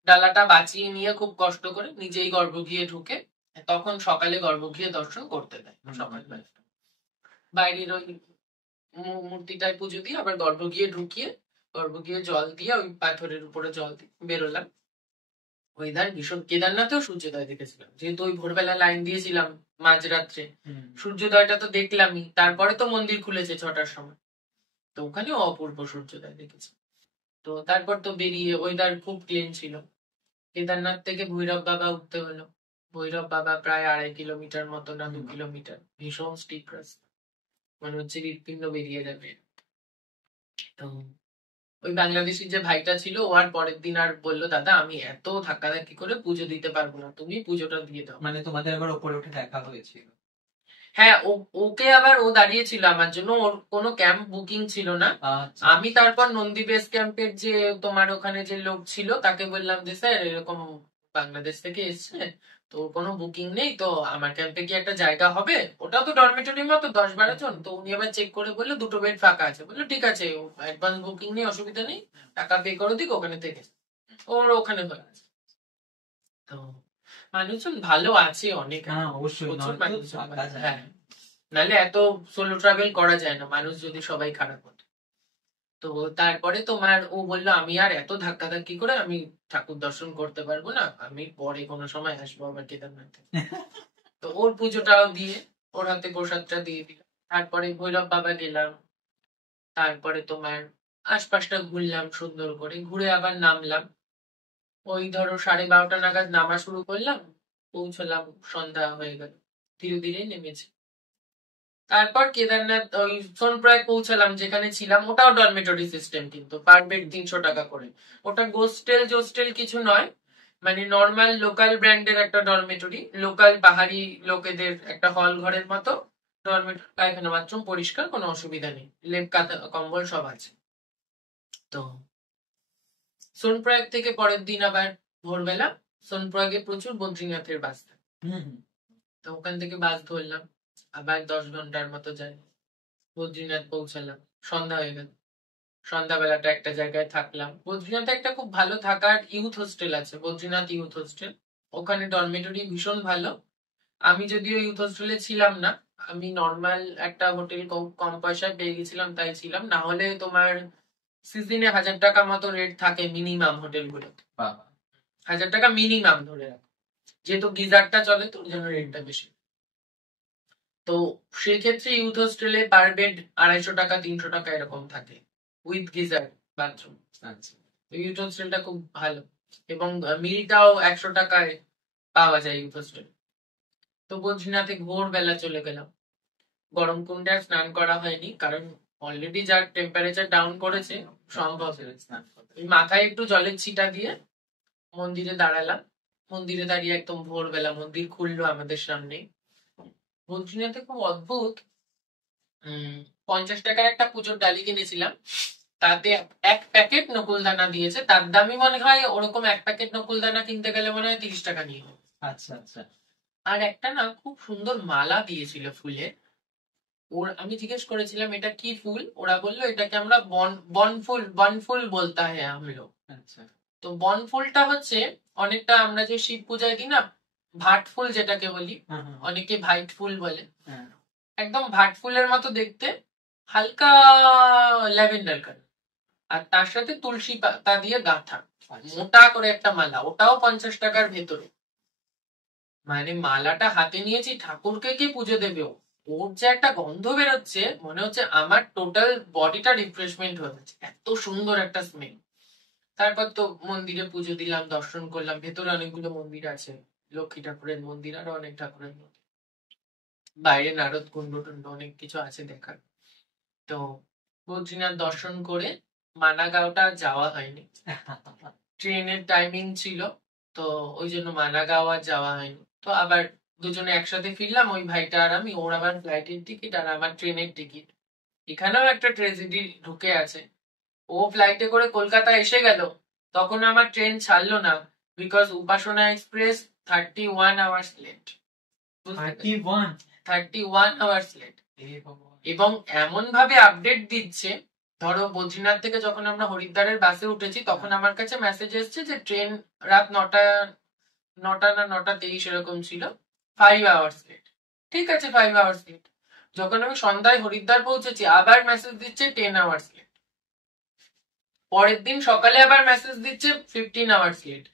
ডালাটা বাঁচিয়ে নিয়ে খুব কষ্ট করে নিজেই গর্ভগৃহে ঢুকে, তখন সকালে গর্ভগৃহে দর্শন করতে দেয় সকালবেলা। বাইরের ওই মূর্তিটায় পুজো দিয়ে আবার গর্ভগৃহে ঢুকিয়ে, গর্ভগৃহে জল দিয়ে ওই পাথরের উপরে জল দিয়ে বেরোলাম। ওয়েদার ভীষণ। কেদারনাথেও সূর্যোদয় দেখেছিলাম, যেহেতু ওই ভোরবেলা লাইন দিয়েছিলাম মাঝরাত্রে, সূর্যোদয়টা তো দেখলামই। তারপরে তো মন্দির খুলেছে 6টার সময়, তো ওখানেও অপূর্ব সূর্যোদয় দেখেছি। তো তারপর তো বেরিয়ে ওয়েদার খুব ক্লিন ছিল। কেদারনাথ থেকে ভৈরব বাবা উঠতে হলো। ভৈরব বাবা প্রায় 2.5 কিলোমিটার মতো না 2 কিলোমিটার, ভীষণ স্টিপ রাস্তা, মনে হচ্ছে হৃৎপিণ্ড বেরিয়ে যাবে। তো ওই বাংলাদেশি যে ভাইটা ছিল, ও আর পরের দিন আর বললো, দাদা আমি এত ধাক্কাধাক্কি করে পুজো দিতে পারবো না, তুমি পুজোটা দিয়ে দাও। মানে তোমাদের আবার উপরে উঠে দেখা হয়েছিল? হ্যাঁ, ওকে আবার ও দাঁড়িয়েছিল আমার জন্য, ওর কোনো ক্যাম্প বুকিং ছিল না। আচ্ছা। আমি তারপর নন্দী বেস ক্যাম্পের যে তোমার ওখানে যে লোক ছিল তাকে বললাম যে স্যার এরকম বাংলাদেশ থেকে এসছে, তো কোনো বুকিং নেই, তো আমার ক্যাম্পে কি একটা জায়গা হবে? ওটাও তো ডরমিটরির মতো 10-12 জন। তো উনি আবার চেক করে বললো 2টো বেড ফাঁকা আছে। বললো ঠিক আছে, অ্যাডভান্স বুকিং নেই, অসুবিধা নেই, টাকা পে করে দিক, ওখানে থেকে ওর ওখানে হয়ে আছে। তো মানুষজন ভালো আছে অনেক, হ্যাঁ অবশ্যই, প্রচুর নয়তো মানুষজন থাকা ভালো। যায় হ্যাঁ, না। নাহলে এত সোলো ট্রাভেল করা যায় না, মানুষ যদি সবাই খারাপ হতো। তো তারপরে তোমার ও বললো আমি আর এত ধাক্কাধাক্কি করে আমি ঠাকুর দর্শন করতে পারবো না, আমি পরে কোনো সময় আসবো আবার কেদারনাথে। তো ওর পুজোটাও দিয়ে, ওর হাতে প্রসাদটা দিয়ে দিলাম। তারপরে ভৈরব বাবা গেলাম। তারপরে তোমার আশপাশটা ঘুরলাম সুন্দর করে, ঘুরে আবার নামলাম। ওই ধরো 12:30 নাগাদ নামা শুরু করলাম, পৌঁছলাম সন্ধ্যা হয়ে গেল, ধীরে ধীরে নেমেছি। তারপর কেদারনাথ ওই সোনপ্রয়াগ পৌঁছালাম যেখানে ছিলাম। ওটাও ডরমেটরি সিস্টেম, কিন্তু পার বেড 300 টাকা করে। ওটা গোস্টেল কিছু নয়, মানে নর্মাল লোকাল ব্র্যান্ডের একটা ডরমেটরি, লোকাল পাহাড়ি লোকেদের একটা হল ঘরের মতো ডরমেটরি। পায়খানা বাথরুম পরিষ্কার, কোনো অসুবিধা নেই, লেপ কাঁথা কম্বল সব আছে। তো সোনপ্রয়াগ থেকে পরের দিন আবার ভোরবেলা, সোনপ্রয়াগে প্রচুর বদ্রীনাথের বাস থাকে, তো ওখান থেকে বাস ধরলাম, আবার 10 ঘন্টার মতো যাই, বদ্রীনাথ পৌঁছালাম। সন্ধ্যা হয়ে গেল, সন্ধ্যাবেলাটা একটা জায়গায় থাকলাম। বদ্রীনাথে একটা খুব ভালো থাকার ইউথ হোস্টেল আছে, বদ্রীনাথ ইউথ হোস্টেল। ওখানে ডরমেটরি ভীষণ ভালো। আমি যদিও ইউথ হোস্টেলে ছিলাম না, আমি নর্মাল একটা হোটেল কম পয়সায় পেয়ে গেছিলাম, তাই ছিলাম। না হলে তোমার সিজনে 1000 টাকা মতো রেট থাকে মিনিমাম হোটেলগুলোতে, 1000 টাকা মিনিমাম ধরে রাখো, যেহেতু গিজারটা চলে তো ওই জন্য রেটটা বেশি। তো সেক্ষেত্রে ইউথ হোস্টেলে পার বেড 250 টাকা 300 টাকা এরকম থাকে, উইথ গিজার বাথরুম। ইউথ হোস্টেলটা খুব ভালো, এবং মিলটাও 100 টাকায় পাওয়া যায় ইউথ হোস্টেল। তো বদ্রীনাথে ভোরবেলা চলে গেলাম। গরম কুণ্ডে আর স্নান করা হয়নি, কারণ অলরেডি যার টেম্পারেচার ডাউন করেছে সম্ভব। মাথায় একটু জলের ছিটা দিয়ে মন্দিরে দাঁড়ালাম। মন্দিরে দাঁড়িয়ে একদম ভোরবেলা মন্দির খুললো আমাদের সামনে। বদ্রীনাথে খুব অদ্ভুত, 50 টাকার একটা পুজোর ডালি কিনেছিলাম, তাতে 1 প্যাকেট নকুলদানা দিয়েছে। তার দামই মনে হয় ওরকম 1 প্যাকেট নকুলদানা কিনতে গেলে মনে হয় 30 টাকা নিয়ে। আচ্ছা আচ্ছা। আর একটা না খুব সুন্দর মালা দিয়েছিল ফুলের। আমি জিজ্ঞেস করেছিলাম এটা কি ফুল, ওরা বললো এটাকে আমরা বনফুল বলতা হ্যাঁ हम लोग। আচ্ছা। তো বনফুলটা হচ্ছে অনেকটা আমরা যে শিব পূজায় দিই না ভাট ফুল যেটাকে বলি, অনেকে ভাইট ফুল বলে, একদম ভাট ফুলের মতো দেখতে, হালকা ল্যাভেন্ডার কালার, আর তার সাথে তুলসী পাতা দিয়ে গাঁথা মোটা করে একটা মালা, ওটাও 50 টাকার ভেতরে। মানে মালাটা হাতে নিয়েছি, ঠাকুরকে কি পুজো দেবে, ওর যে একটা গন্ধ বেরোচ্ছে মনে হচ্ছে আমার টোটাল বডিটা রিফ্রেশমেন্ট হয়ে যাচ্ছে, এত সুন্দর একটা স্মেল। তারপর তো মন্দিরে পুজো দিলাম, দর্শন করলাম। ভেতরে অনেকগুলো মন্দির আছে, লক্ষ্মী ঠাকুরের মন্দির, আরো অনেক ঠাকুরের মন্দির, বাইরে নারদ কুণ্ড টুণ্ড অনেক কিছু আছে দেখার। তো বদ্রীনাথ দর্শন করে মানাগাঁওটা যাওয়া হয়নি, ট্রেনের টাইমিং ছিল, তো ওই জন্য মানাগাঁও আর যাওয়া হয়নি। তো আবার দুজনে একসাথে ফিরলাম, ওই ভাইটা আর আমি। ওর আবার ফ্লাইটের টিকিট আর আমার ট্রেনের টিকিট। এখানেও একটা ট্রেজেডি ঢুকে আছে। ও ফ্লাইটে করে কলকাতা এসে গেল, তখন আমার ট্রেন ছাড়লো না, because Upasana express 31 hours late. 31 hours late. এবং এমন ভাবে আপডেট দিচ্ছে, ধরো বদ্রীনাথ থেকে যখন আমরা হরিদ্বারের বাসে উঠেছি, তখন আমার কাছে মেসেজ এসছে যে ট্রেন রাত 9টা না 9:23 এরকম ছিল, 5 আওয়ার্স লেট। ঠিক আছে, 5 আওয়ার্স লেট। যখন আমি সন্ধ্যায় হরিদ্বার পৌঁছেছি, আবার মেসেজ দিচ্ছে 10 আওয়ার্স লেট। পরের দিন সকালে আবার মেসেজ দিচ্ছে 15 আওয়ার্স লেট।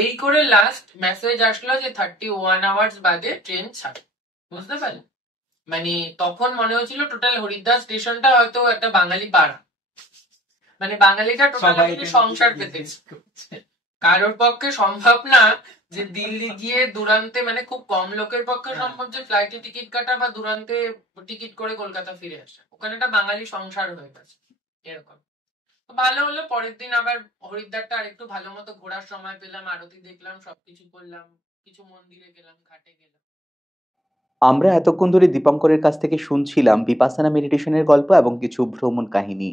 এই করে লাস্ট মেসেজ আসলো যে 31 আওয়ার্স বাদে ট্রেন ছাড়ে। বুঝতে পারলে? মানে তখন মনে হয়েছিল টোটাল হরিদ্বার স্টেশনটা হয়তো একটা বাঙালি পাড়া, মানে বাঙালিটা টোটাল সংসার পেতে। কারোর পক্ষে সম্ভব না যে দিল্লি গিয়ে দুরান্তে, মানে খুব কম লোকের পক্ষে সম্ভব যে ফ্লাইটে টিকিট কাটা বা দুরান্তে টিকিট করে কলকাতা ফিরে আসা। ওখানে একটা বাঙালি সংসার হয়ে গেছে এরকম। ভালো হলো, পরের দিন আবার হরিদ্বারটা আর একটু ভালো মতো ঘোরার সময় পেলাম, আরতি দেখলাম, সবকিছু করলাম, কিছু মন্দিরে গেলাম, ঘাটে গেলাম। আমরা এতক্ষণ ধরে দীপঙ্করের কাছ থেকে শুনছিলাম বিপাসনা মেডিটেশনের গল্প এবং কিছু ভ্রমণ কাহিনী।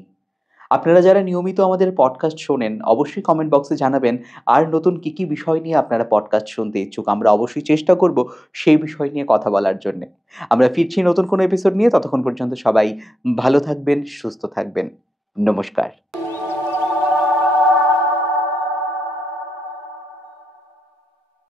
আপনারা যারা নিয়মিত আমাদের পডকাস্ট শোনেন, অবশ্যই কমেন্ট বক্সে জানাবেন আর নতুন কি কি বিষয় নিয়ে আপনারা পডকাস্ট শুনতে ইচ্ছুক। আমরা অবশ্যই চেষ্টা করব সেই বিষয় নিয়ে কথা বলার জন্যে। আমরা ফিরছি নতুন কোনো এপিসোড নিয়ে। ততক্ষণ পর্যন্ত সবাই ভালো থাকবেন, সুস্থ থাকবেন। নমস্কার।